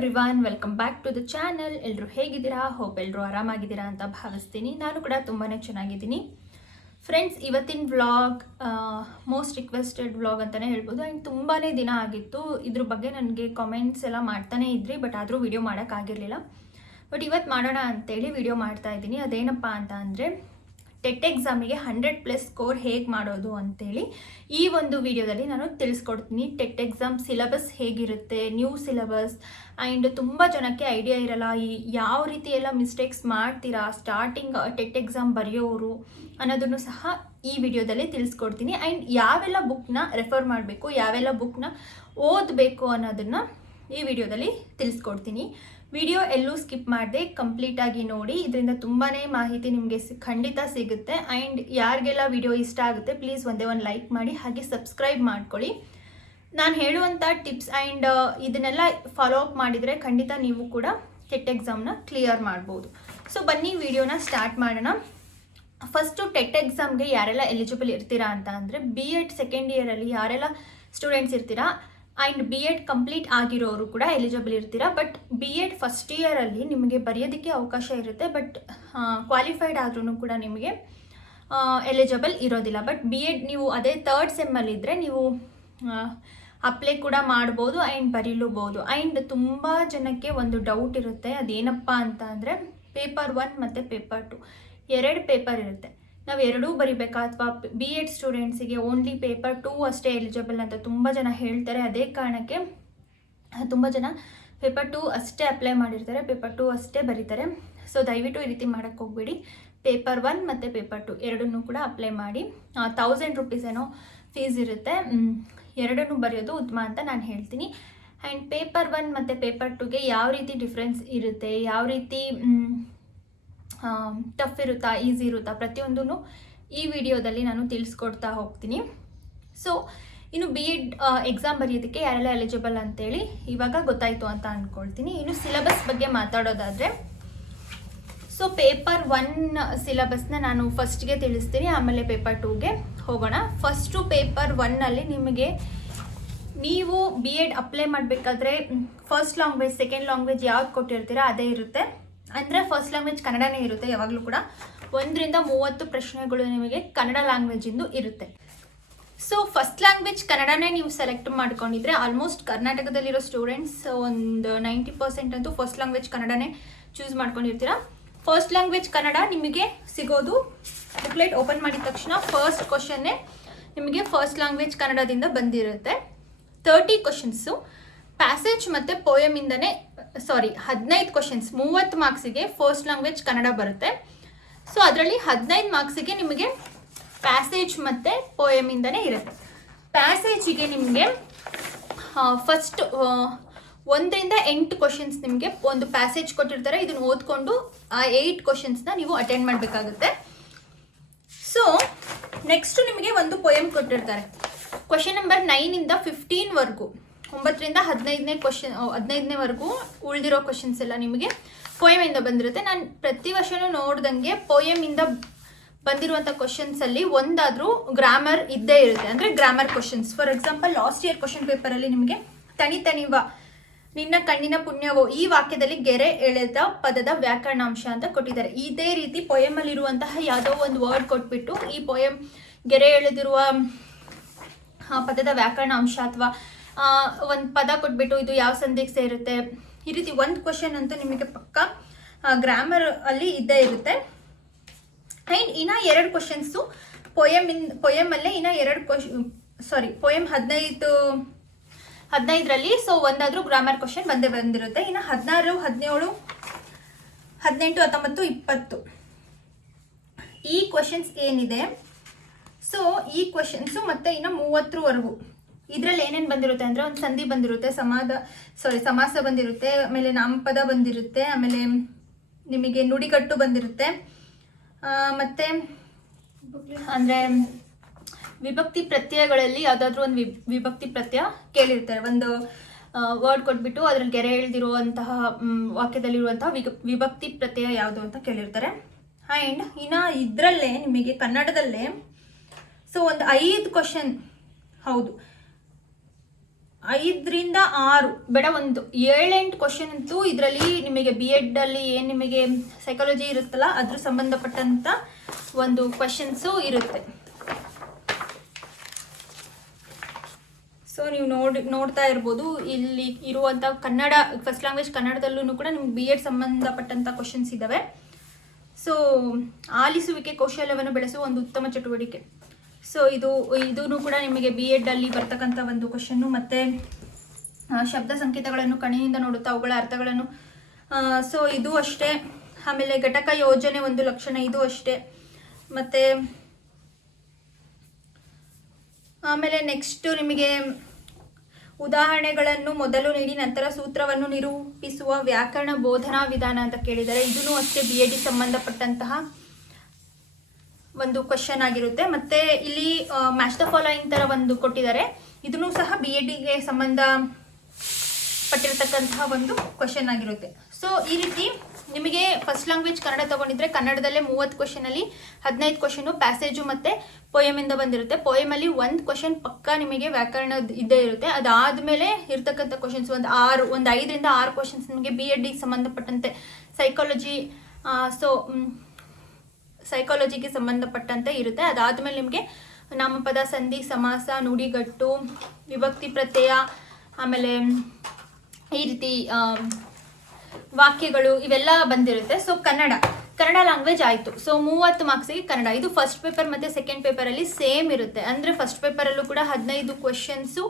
Everyone welcome back to the channel ಎಲ್ಲರೂ ಹೇಗಿದ್ದೀರಾ? Hope ಎಲ್ಲರೂ ಆರಾಮಾಗಿದ್ದೀರಾ ಅಂತ ಭಾವಿಸ್ತೀನಿ. ನಾನು ಕೂಡ ತುಂಬಾ ಚೆನ್ನಾಗಿದ್ದೀನಿ. ಫ್ರೆಂಡ್ಸ್ ಇವತ್ತಿನ ವ್ಲಾಗ್ ಮೋಸ್ಟ್ ರಿಕ್ವೆಸ್ಟೆಡ್ ವ್ಲಾಗ್ ಅಂತಲೇ ಹೇಳ್ಬೋದು. ಆ್ಯಂಡ್ ತುಂಬಾ ದಿನ ಆಗಿತ್ತು. ಇದ್ರ ಬಗ್ಗೆ ನನಗೆ ಕಾಮೆಂಟ್ಸ್ ಎಲ್ಲ ಮಾಡ್ತಾನೆ ಇದ್ರಿ ಬಟ್ ಆದರೂ ವಿಡಿಯೋ ಮಾಡೋಕ್ಕಾಗಿರಲಿಲ್ಲ ಬಟ್ ಇವತ್ತು ಮಾಡೋಣ ಅಂತೇಳಿ ವಿಡಿಯೋ ಮಾಡ್ತಾ ಇದ್ದೀನಿ. ಅದೇನಪ್ಪ ಅಂತ ಅಂದರೆ ಟೆಟ್ ಎಕ್ಸಾಮಿಗೆ ಹಂಡ್ರೆಡ್ ಪ್ಲಸ್ ಸ್ಕೋರ್ ಹೇಗೆ ಮಾಡೋದು ಅಂತೇಳಿ ಈ ಒಂದು ವಿಡಿಯೋದಲ್ಲಿ ನಾನು ತಿಳಿಸ್ಕೊಡ್ತೀನಿ. ಟೆಟ್ ಎಕ್ಸಾಮ್ ಸಿಲೆಬಸ್ ಹೇಗಿರುತ್ತೆ, ನ್ಯೂ ಸಿಲೆಬಸ್ ಆ್ಯಂಡ್ ತುಂಬ ಜನಕ್ಕೆ ಐಡಿಯಾ ಇರಲ್ಲ, ಈ ಯಾವ ರೀತಿ ಎಲ್ಲ ಮಿಸ್ಟೇಕ್ಸ್ ಮಾಡ್ತೀರಾ, ಸ್ಟಾರ್ಟಿಂಗ್ ಟೆಟ್ ಎಕ್ಸಾಮ್ ಬರೆಯೋರು ಅನ್ನೋದನ್ನು ಸಹ ಈ ವಿಡಿಯೋದಲ್ಲಿ ತಿಳಿಸ್ಕೊಡ್ತೀನಿ. ಆ್ಯಂಡ್ ಯಾವೆಲ್ಲ ಬುಕ್ನ ರೆಫರ್ ಮಾಡಬೇಕು, ಯಾವೆಲ್ಲ ಬುಕ್ನ ಓದಬೇಕು ಅನ್ನೋದನ್ನು ಈ ವಿಡಿಯೋದಲ್ಲಿ ತಿಳಿಸ್ಕೊಡ್ತೀನಿ. ವಿಡಿಯೋ ಎಲ್ಲೂ ಸ್ಕಿಪ್ ಮಾಡದೆ ಕಂಪ್ಲೀಟಾಗಿ ನೋಡಿ. ಇದರಿಂದ ತುಂಬಾ ಮಾಹಿತಿ ನಿಮಗೆ ಖಂಡಿತ ಸಿಗುತ್ತೆ. ಆ್ಯಂಡ್ ಯಾರಿಗೆಲ್ಲ ವಿಡಿಯೋ ಇಷ್ಟ ಆಗುತ್ತೆ ಪ್ಲೀಸ್ ಒಂದೇ ಒಂದು ಲೈಕ್ ಮಾಡಿ, ಹಾಗೆ ಸಬ್ಸ್ಕ್ರೈಬ್ ಮಾಡ್ಕೊಳ್ಳಿ. ನಾನು ಹೇಳುವಂಥ ಟಿಪ್ಸ್ ಆ್ಯಂಡ್ ಇದನ್ನೆಲ್ಲ ಫಾಲೋ ಅಪ್ ಮಾಡಿದರೆ ಖಂಡಿತ ನೀವು ಕೂಡ ಟೆಟ್ ಎಕ್ಸಾಮ್ನ ಕ್ಲಿಯರ್ ಮಾಡ್ಬೋದು. ಸೊ ಬನ್ನಿ ವಿಡಿಯೋನ ಸ್ಟಾರ್ಟ್ ಮಾಡೋಣ. ಫಸ್ಟು ಟೆಟ್ ಎಕ್ಸಾಮ್ಗೆ ಯಾರೆಲ್ಲ ಎಲಿಜಿಬಲ್ ಇರ್ತೀರಾ ಅಂತ ಅಂದರೆ ಬಿ ಎಡ್ ಸೆಕೆಂಡ್ ಇಯರಲ್ಲಿ ಯಾರೆಲ್ಲ ಸ್ಟೂಡೆಂಟ್ಸ್ ಇರ್ತೀರಾ ಆ್ಯಂಡ್ ಬಿ ಎಡ್ ಕಂಪ್ಲೀಟ್ ಆಗಿರೋರು ಕೂಡ ಎಲಿಜಿಬಲ್ ಇರ್ತೀರಾ ಬಟ್ ಬಿ ಎಡ್ ಫಸ್ಟ್ ಇಯರಲ್ಲಿ ನಿಮಗೆ ಬರೆಯೋದಕ್ಕೆ ಅವಕಾಶ ಇರುತ್ತೆ ಬಟ್ ಕ್ವಾಲಿಫೈಡ್ ಆದ್ರೂ ಕೂಡ ನಿಮಗೆ ಎಲಿಜಿಬಲ್ ಇರೋದಿಲ್ಲ. ಬಟ್ ಬಿ ಎಡ್ ನೀವು ಅದೇ ತರ್ಡ್ ಸೆಮ್ಮಲ್ಲಿದ್ದರೆ ನೀವು ಅಪ್ಲೈ ಕೂಡ ಮಾಡ್ಬೋದು ಆ್ಯಂಡ್ ಬರೀಲೂಬೋದು. ಆ್ಯಂಡ್ ತುಂಬ ಜನಕ್ಕೆ ಒಂದು ಡೌಟ್ ಇರುತ್ತೆ, ಅದೇನಪ್ಪ ಅಂತ ಅಂದರೆ ಪೇಪರ್ ಒನ್ ಮತ್ತು ಪೇಪರ್ ಟು ಎರಡು ಪೇಪರ್ ಇರುತ್ತೆ. ನಾವು ಎರಡೂ ಬರಿಬೇಕಾ? ಅಥವಾ ಬಿ ಎಡ್ ಸ್ಟೂಡೆಂಟ್ಸಿಗೆ ಓನ್ಲಿ ಪೇಪರ್ ಟೂ ಅಷ್ಟೇ ಎಲಿಜಿಬಲ್ ಅಂತ ತುಂಬ ಜನ ಹೇಳ್ತಾರೆ. ಅದೇ ಕಾರಣಕ್ಕೆ ತುಂಬ ಜನ ಪೇಪರ್ ಟೂ ಅಷ್ಟೇ ಅಪ್ಲೈ ಮಾಡಿರ್ತಾರೆ. ಪೇಪರ್ ಟೂ ಅಷ್ಟೇ ಬರೀತಾರೆ. ಸೊ ದಯವಿಟ್ಟು ಈ ರೀತಿ ಮಾಡೋಕ್ಕೆ ಹೋಗ್ಬೇಡಿ. ಪೇಪರ್ ಒನ್ ಮತ್ತು ಪೇಪರ್ ಟು ಎರಡನ್ನೂ ಕೂಡ ಅಪ್ಲೈ ಮಾಡಿ. ತೌಸಂಡ್ ರುಪೀಸ್ ಏನೋ ಫೀಸ್ ಇರುತ್ತೆ. ಎರಡನ್ನೂ ಬರೆಯೋದು ಉತ್ತಮ ಅಂತ ನಾನು ಹೇಳ್ತೀನಿ. ಆ್ಯಂಡ್ ಪೇಪರ್ ಒನ್ ಮತ್ತು ಪೇಪರ್ ಟುಗೆ ಯಾವ ರೀತಿ ಡಿಫ್ರೆನ್ಸ್ ಇರುತ್ತೆ? ಯಾವ ರೀತಿ ಟಫ್ ಇರುತ್ತಾ ಈಸಿ ಇರುತ್ತಾ ಪ್ರತಿಯೊಂದೂ ಈ ವಿಡಿಯೋದಲ್ಲಿ ನಾನು ತಿಳಿಸ್ಕೊಡ್ತಾ ಹೋಗ್ತೀನಿ. ಸೊ ಇನ್ನು ಬಿ ಎಡ್ ಎಕ್ಸಾಮ್ ಬರೆಯೋದಕ್ಕೆ ಯಾರೆಲ್ಲ ಎಲಿಜಿಬಲ್ ಅಂತೇಳಿ ಇವಾಗ ಗೊತ್ತಾಯಿತು ಅಂತ ಅಂದ್ಕೊಳ್ತೀನಿ ಇನ್ನು ಸಿಲೆಬಸ್ ಬಗ್ಗೆ ಮಾತಾಡೋದಾದರೆ ಸೊ ಪೇಪರ್ ಒನ್ ಸಿಲೆಬಸ್ನ ನಾನು ಫಸ್ಟ್ಗೆ ತಿಳಿಸ್ತೀನಿ, ಆಮೇಲೆ ಪೇಪರ್ ಟೂಗೆ ಹೋಗೋಣ. ಫಸ್ಟು ಪೇಪರ್ ಒನ್ನಲ್ಲಿ ನಿಮಗೆ ನೀವು ಬಿ ಎಡ್ ಅಪ್ಲೈ ಮಾಡಬೇಕಾದ್ರೆ ಫಸ್ಟ್ ಲ್ಯಾಂಗ್ವೇಜ್ ಸೆಕೆಂಡ್ ಲ್ಯಾಂಗ್ವೇಜ್ ಯಾವ್ದು ಕೊಟ್ಟಿರ್ತೀರಾ, ಅದೇ ಇರುತ್ತೆ. ಅಂದರೆ ಫಸ್ಟ್ ಲ್ಯಾಂಗ್ವೇಜ್ ಕನ್ನಡನೇ ಇರುತ್ತೆ, ಯಾವಾಗಲೂ ಕೂಡ. ಒಂದರಿಂದ ಮೂವತ್ತು ಪ್ರಶ್ನೆಗಳು ನಿಮಗೆ ಕನ್ನಡ ಲ್ಯಾಂಗ್ವೇಜಿಂದು ಇರುತ್ತೆ. ಸೊ ಫಸ್ಟ್ ಲ್ಯಾಂಗ್ವೇಜ್ ಕನ್ನಡನೇ ನೀವು ಸೆಲೆಕ್ಟ್ ಮಾಡ್ಕೊಂಡಿದ್ರೆ ಆಲ್ಮೋಸ್ಟ್ ಕರ್ನಾಟಕದಲ್ಲಿರೋ ಸ್ಟೂಡೆಂಟ್ಸ್ ಒಂದು ನೈಂಟಿ ಪರ್ಸೆಂಟ್ ಅಂತೂ ಫಸ್ಟ್ ಲ್ಯಾಂಗ್ವೇಜ್ ಕನ್ನಡನೇ ಚೂಸ್ ಮಾಡ್ಕೊಂಡಿರ್ತೀರಾ. ಫಸ್ಟ್ ಲ್ಯಾಂಗ್ವೇಜ್ ಕನ್ನಡ ನಿಮಗೆ ಸಿಗೋದು ಬುಕ್ಲೆಟ್ ಓಪನ್ ಮಾಡಿದ ತಕ್ಷಣ ಫಸ್ಟ್ ಕ್ವಶನ್ನೇ ನಿಮಗೆ ಫಸ್ಟ್ ಲ್ಯಾಂಗ್ವೇಜ್ ಕನ್ನಡದಿಂದ ಬಂದಿರುತ್ತೆ. ತರ್ಟಿ ಕ್ವಶನ್ಸು ಪ್ಯಾಸೇಜ್ ಮತ್ತು ಪೋಯಮಿಂದನೇ ಸಾರಿ ಹದಿನೈದು ಕ್ವಶನ್ಸ್ ಮೂವತ್ತು ಮಾರ್ಕ್ಸಿಗೆ ಫಸ್ಟ್ ಲ್ಯಾಂಗ್ವೇಜ್ ಕನ್ನಡ ಬರುತ್ತೆ. ಸೊ ಅದರಲ್ಲಿ ಹದಿನೈದು ಮಾರ್ಕ್ಸಿಗೆ ನಿಮಗೆ ಪ್ಯಾಸೇಜ್ ಮತ್ತು ಪೋಯಮಿಂದನೇ ಇರುತ್ತೆ. ಪ್ಯಾಸೇಜಿಗೆ ನಿಮಗೆ ಫಸ್ಟ್ ಒಂದರಿಂದ ಎಂಟು ಕ್ವಶನ್ಸ್ ನಿಮಗೆ ಒಂದು ಪ್ಯಾಸೇಜ್ ಕೊಟ್ಟಿರ್ತಾರೆ. ಇದನ್ನು ಓದ್ಕೊಂಡು, ಆ ಏಯ್ಟ್ ಕ್ವಶನ್ಸ್ನ ನೀವು ಅಟೆಂಡ್ ಮಾಡಬೇಕಾಗುತ್ತೆ. ಸೊ ನೆಕ್ಸ್ಟ್ ನಿಮಗೆ ಒಂದು ಪೊಯಮ್ ಕೊಟ್ಟಿರ್ತಾರೆ. ಕ್ವಶನ್ ನಂಬರ್ ನೈನಿಂದ ಫಿಫ್ಟೀನ್ವರೆಗೂ ಒಂಬತ್ತರಿಂದ ಹದಿನೈದನೇ ಕ್ವಶನ್ ಹದಿನೈದನೇವರೆಗೂ ಉಳಿದಿರೋ ಕ್ವಶನ್ಸ್ ಎಲ್ಲ ನಿಮಗೆ ಪೊಯಮಿಂದ ಬಂದಿರುತ್ತೆ. ನಾನು ಪ್ರತಿ ವರ್ಷನೂ ನೋಡ್ದಂಗೆ ಪೊಯಮಿಂದ ಬಂದಿರುವಂಥ ಕ್ವಶನ್ಸಲ್ಲಿ ಒಂದಾದರೂ ಗ್ರಾಮರ್ ಇದ್ದೇ ಇರುತ್ತೆ. ಅಂದರೆ grammar questions for example last year question ಪೇಪರಲ್ಲಿ ನಿಮಗೆ ತನಿ ತನಿವ, ನಿನ್ನ ಕಣ್ಣಿನ ಪುಣ್ಯವೋ, ಈ ವಾಕ್ಯದಲ್ಲಿ ಗೆರೆ ಎಳೆದ ಪದದ ವ್ಯಾಕರಣಾಂಶ ಅಂತ ಕೊಟ್ಟಿದ್ದಾರೆ. ಇದೇ ರೀತಿ ಪೊಯಮಲ್ಲಿರುವಂತಹ ಯಾವುದೋ ಒಂದು ವರ್ಡ್ ಕೊಟ್ಬಿಟ್ಟು ಈ ಪೊಯಮ್ ಗೆರೆ ಎಳೆದಿರುವ ಪದದ ವ್ಯಾಕರಣಾಂಶ ಅಥವಾ ಒಂದು ಪದ ಕೊಟ್ಬಿಟ್ಟು ಇದು ಯಾವ ಸಂಧಿಗೆ ಸೇರುತ್ತೆ ಈ ರೀತಿ ಒಂದು ಕ್ವಶನ್ ಅಂತೂ ನಿಮಗೆ ಪಕ್ಕ ಗ್ರಾಮರ್ ಅಲ್ಲಿ ಇದ್ದೇ ಇರುತ್ತೆ. ಆ್ಯಂಡ್ ಇನ್ನ ಎರಡು ಕ್ವಶನ್ಸು ಪೊಯಮ್ ಇನ್ ಪೊಯಮಲ್ಲೇ ಇನ್ನ ಎರಡು ಕ್ವಶ್ ಸಾರಿ ಪೊಯಮ್ ಹದಿನೈದು, ಹದಿನೈದರಲ್ಲಿ ಸೊ ಒಂದಾದರೂ ಗ್ರಾಮರ್ ಕ್ವಶನ್ ಬಂದೇ ಬಂದಿರುತ್ತೆ. ಇನ್ನು ಹದಿನಾರು, ಹದಿನೇಳು, ಹದಿನೆಂಟು, ಹತ್ತೊಂಬತ್ತು, ಇಪ್ಪತ್ತು. ಈ ಕ್ವಶನ್ಸ್ ಏನಿದೆ? ಸೊ ಈ ಕ್ವಶನ್ಸು ಮತ್ತೆ ಇನ್ನು ಮೂವತ್ತರವರೆಗೂ. ಇದರಲ್ಲಿ ಏನೇನು ಬಂದಿರುತ್ತೆ ಅಂದರೆ ಒಂದು ಸಂಧಿ ಬಂದಿರುತ್ತೆ, ಸಮಾದ ಸಾರಿ ಸಮಾಸ ಬಂದಿರುತ್ತೆ, ಆಮೇಲೆ ನಾಮಪದ ಬಂದಿರುತ್ತೆ, ಆಮೇಲೆ ನಿಮಗೆ ನುಡಿಗಟ್ಟು ಬಂದಿರುತ್ತೆ. ಮತ್ತು ಅಂದರೆ ವಿಭಕ್ತಿ ಪ್ರತ್ಯಯಗಳಲ್ಲಿ ಯಾವುದಾದ್ರೂ ಒಂದು ವಿಭಕ್ತಿ ಪ್ರತ್ಯಯ ಕೇಳಿರ್ತಾರೆ. ಒಂದು ವರ್ಡ್ ಕೊಟ್ಬಿಟ್ಟು ಅದ್ರಲ್ಲಿ ಗೆರೆ ಎಳ್ದಿರುವಂತಹ ವಾಕ್ಯದಲ್ಲಿರುವಂತಹ ವಿಭಕ್ತಿ ಪ್ರತ್ಯಯ ಯಾವುದು ಅಂತ ಕೇಳಿರ್ತಾರೆ. ಆ್ಯಂಡ್ ಇನ್ನು ಇದರಲ್ಲೇ ನಿಮಗೆ ಕನ್ನಡದಲ್ಲೇ ಸೊ ಒಂದು ಐದು ಕ್ವಶನ್ ಹೌದು. ಐದರಿಂದ ಆರು. ಬೇಡ, ಒಂದು. ಏಳೆಂಟು ಕ್ವಶನ್ ಅಂತೂ ಇದರಲ್ಲಿ ನಿಮಗೆ ಬಿ ಎಡ್ಡಲ್ಲಿ ಏನು ನಿಮಗೆ ಸೈಕಾಲಜಿ ಇರುತ್ತಲ್ಲ, ಅದ್ರ ಸಂಬಂಧಪಟ್ಟಂಥ ಒಂದು ಕ್ವಶನ್ಸು ಇರುತ್ತೆ. ಸೊ ನೀವು ನೋಡಿ, ನೋಡ್ತಾ ಇರ್ಬೋದು. ಇಲ್ಲಿ ಇರುವಂಥ ಕನ್ನಡ ಫಸ್ಟ್ ಲ್ಯಾಂಗ್ವೇಜ್ ಕನ್ನಡದಲ್ಲೂ ಕೂಡ ನಿಮ್ಗೆ ಬಿ ಎಡ್ ಸಂಬಂಧಪಟ್ಟಂಥ ಕ್ವಶನ್ಸ್ ಇದ್ದಾವೆ ಸೊ ಆಲಿಸುವಿಕೆ ಕೌಶಲ್ಯವನ್ನು ಬೆಳೆಸುವ ಒಂದು ಉತ್ತಮ ಚಟುವಟಿಕೆ. ಸೊ ಇದು ಇದೂ ಕೂಡ ನಿಮಗೆ ಬಿ ಎಡ್ಡಲ್ಲಿ ಬರ್ತಕ್ಕಂಥ ಒಂದು ಕ್ವಶನ್ನು ಮತ್ತು ಶಬ್ದ ಸಂಕೇತಗಳನ್ನು ಕಣ್ಣಿನಿಂದ ನೋಡುತ್ತಾ ಅವುಗಳ ಅರ್ಥಗಳನ್ನು. ಸೊ ಇದು ಅಷ್ಟೇ. ಆಮೇಲೆ ಘಟಕ ಯೋಜನೆ ಒಂದು ಲಕ್ಷಣ, ಇದು ಅಷ್ಟೇ. ಮತ್ತು, ಆಮೇಲೆ ನೆಕ್ಸ್ಟ್ ನಿಮಗೆ ಉದಾಹರಣೆಗಳನ್ನು ಮೊದಲು ನೀಡಿ, ನಂತರ ಸೂತ್ರವನ್ನು ನಿರೂಪಿಸುವ ವ್ಯಾಕರಣ ಬೋಧನಾ ವಿಧಾನ ಅಂತ ಕೇಳಿದರೆ ಇದೂ ಅಷ್ಟೇ ಬಿ ಎಡ್ ಸಂಬಂಧಪಟ್ಟಂತಹ ಒಂದು ಕ್ವಶನ್ ಆಗಿರುತ್ತೆ. ಮತ್ತೆ ಇಲ್ಲಿ ಮ್ಯಾಚ್ ದ ಫಾಲೋಯಿಂಗ್ ತರ ಒಂದು ಕೊಟ್ಟಿದ್ದಾರೆ. ಇದನ್ನು ಸಹ ಬಿ ಎಡ್ಗೆ ಸಂಬಂಧ ಪಟ್ಟಿರತಕ್ಕಂತಹ ಒಂದು ಕ್ವಶನ್ ಆಗಿರುತ್ತೆ. ಸೊ ಈ ರೀತಿ ನಿಮಗೆ ಫಸ್ಟ್ ಲ್ಯಾಂಗ್ವೇಜ್ ಕನ್ನಡ ತಗೊಂಡಿದ್ರೆ ಕನ್ನಡದಲ್ಲೇ ಮೂವತ್ತು ಕ್ವಶನಲ್ಲಿ ಹದಿನೈದು ಕ್ವಶನು ಪ್ಯಾಸೇಜು ಮತ್ತು ಪೊಯಮಿಂದ ಬಂದಿರುತ್ತೆ. ಪೋಯಮಲ್ಲಿ ಒಂದು ಕ್ವಶನ್ ಪಕ್ಕ ನಿಮಗೆ ವ್ಯಾಕರಣ ಇದ್ದೇ ಇರುತ್ತೆ. ಅದಾದಮೇಲೆ ಇರ್ತಕ್ಕಂಥ ಕ್ವಶನ್ಸ್ ಒಂದು ಆರು, ಒಂದು ಐದರಿಂದ ಆರು ಕ್ವಶನ್ಸ್ ನಿಮಗೆ ಬಿ ಎಡ್ಗೆ ಸಂಬಂಧಪಟ್ಟಂತೆ ಸೈಕಾಲಜಿ ಸೊ ಸೈಕಾಲಜಿಗೆ ಸಂಬಂಧಪಟ್ಟಂತೆ ಇರುತ್ತೆ. ಅದಾದ್ಮೇಲೆ ನಿಮಗೆ ನಾಮಪದ, ಸಂಧಿ, ಸಮಾಸ, ನುಡಿಗಟ್ಟು, ವಿಭಕ್ತಿ, ಪ್ರತ್ಯಯ, ಆಮೇಲೆ ಈ ರೀತಿ ವಾಕ್ಯಗಳು ಇವೆಲ್ಲ ಬಂದಿರುತ್ತೆ. ಸೊ ಕನ್ನಡ. ಕನ್ನಡ ಲ್ಯಾಂಗ್ವೇಜ್ ಆಯಿತು. ಸೊ ಮೂವತ್ತು ಮಾರ್ಕ್ಸಿಗೆ ಕನ್ನಡ. ಇದು ಫಸ್ಟ್ ಪೇಪರ್ ಮತ್ತು ಸೆಕೆಂಡ್ ಪೇಪರಲ್ಲಿ ಸೇಮ್ ಇರುತ್ತೆ. ಅಂದರೆ ಫಸ್ಟ್ ಪೇಪರಲ್ಲೂ ಕೂಡ ಹದಿನೈದು ಕ್ವಶನ್ಸು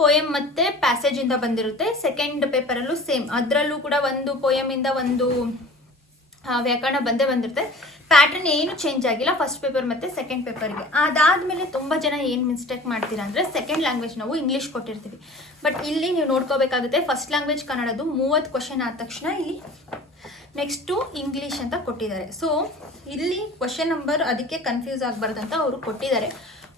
ಪೋಯಮ್ ಮತ್ತು ಪ್ಯಾಸೇಜಿಂದ ಬಂದಿರುತ್ತೆ. ಸೆಕೆಂಡ್ ಪೇಪರಲ್ಲೂ ಸೇಮ್ ಅದರಲ್ಲೂ ಕೂಡ ಒಂದು ಪೋಯಮಿಂದ ಒಂದು ವ್ಯಾಕರಣ ಬಂದೇ ಬಂದಿರುತ್ತೆ. ಪ್ಯಾಟರ್ನ್ ಏನು ಚೇಂಜ್ ಆಗಿಲ್ಲ. ಫಸ್ಟ್ ಪೇಪರ್ ಮತ್ತು ಸೆಕೆಂಡ್ ಪೇಪರ್ಗೆ ಅದಾದಮೇಲೆ ತುಂಬ ಜನ ಏನು ಮಿಸ್ಟೇಕ್ ಮಾಡ್ತೀರಾ ಅಂದರೆ ಸೆಕೆಂಡ್ ಲ್ಯಾಂಗ್ವೇಜ್ ನಾವು ಇಂಗ್ಲೀಷ್ ಕೊಟ್ಟಿರ್ತೀವಿ. ಬಟ್ ಇಲ್ಲಿ ನೀವು ನೋಡ್ಕೋಬೇಕಾಗುತ್ತೆ ಫಸ್ಟ್ ಲ್ಯಾಂಗ್ವೇಜ್ ಕನ್ನಡದು ಮೂವತ್ತು ಕ್ವಶನ್ ಆದ ತಕ್ಷಣ ಇಲ್ಲಿ ನೆಕ್ಸ್ಟು ಇಂಗ್ಲೀಷ್ ಅಂತ ಕೊಟ್ಟಿದ್ದಾರೆ. ಸೊ ಇಲ್ಲಿ ಕ್ವಶನ್ ನಂಬರ್ ಅದಕ್ಕೆ ಕನ್ಫ್ಯೂಸ್ ಆಗಬಾರ್ದು ಅಂತ ಅವರು ಕೊಟ್ಟಿದ್ದಾರೆ.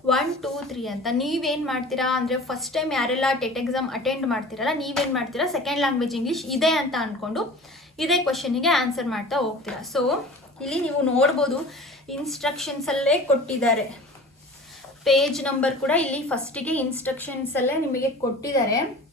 ಒನ್ ಟೂ ತ್ರೀ ಅಂತ. ನೀವೇನು ಮಾಡ್ತೀರಾ? ಅಂದರೆ ಫಸ್ಟ್ ಟೈಮ್ ಯಾರೆಲ್ಲ ಟೆಟ್ ಎಕ್ಸಾಮ್ ಅಟೆಂಡ್ ಮಾಡ್ತೀರಲ್ಲ, ನೀವೇನು ಮಾಡ್ತೀರಾ? ಸೆಕೆಂಡ್ ಲ್ಯಾಂಗ್ವೇಜ್ ಇಂಗ್ಲೀಷ್ ಇದೆ ಅಂತ ಅಂದ್ಕೊಂಡು ಇದೇ ಕ್ವಶನಿಗೆ ಆನ್ಸರ್ ಮಾಡ್ತಾ ಹೋಗ್ತೀರಾ. ಸೊ ಇಲ್ಲಿ ನೀವು ನೋಡ್ಬೋದು ಇನ್ಸ್ಟ್ರಕ್ಷನ್ಸಲ್ಲೇ ಕೊಟ್ಟಿದ್ದಾರೆ. ಪೇಜ್ ನಂಬರ್ ಕೂಡ ಇಲ್ಲಿ ಫಸ್ಟಿಗೆ ಇನ್ಸ್ಟ್ರಕ್ಷನ್ಸಲ್ಲೇ ನಿಮಗೆ ಕೊಟ್ಟಿದ್ದಾರೆ.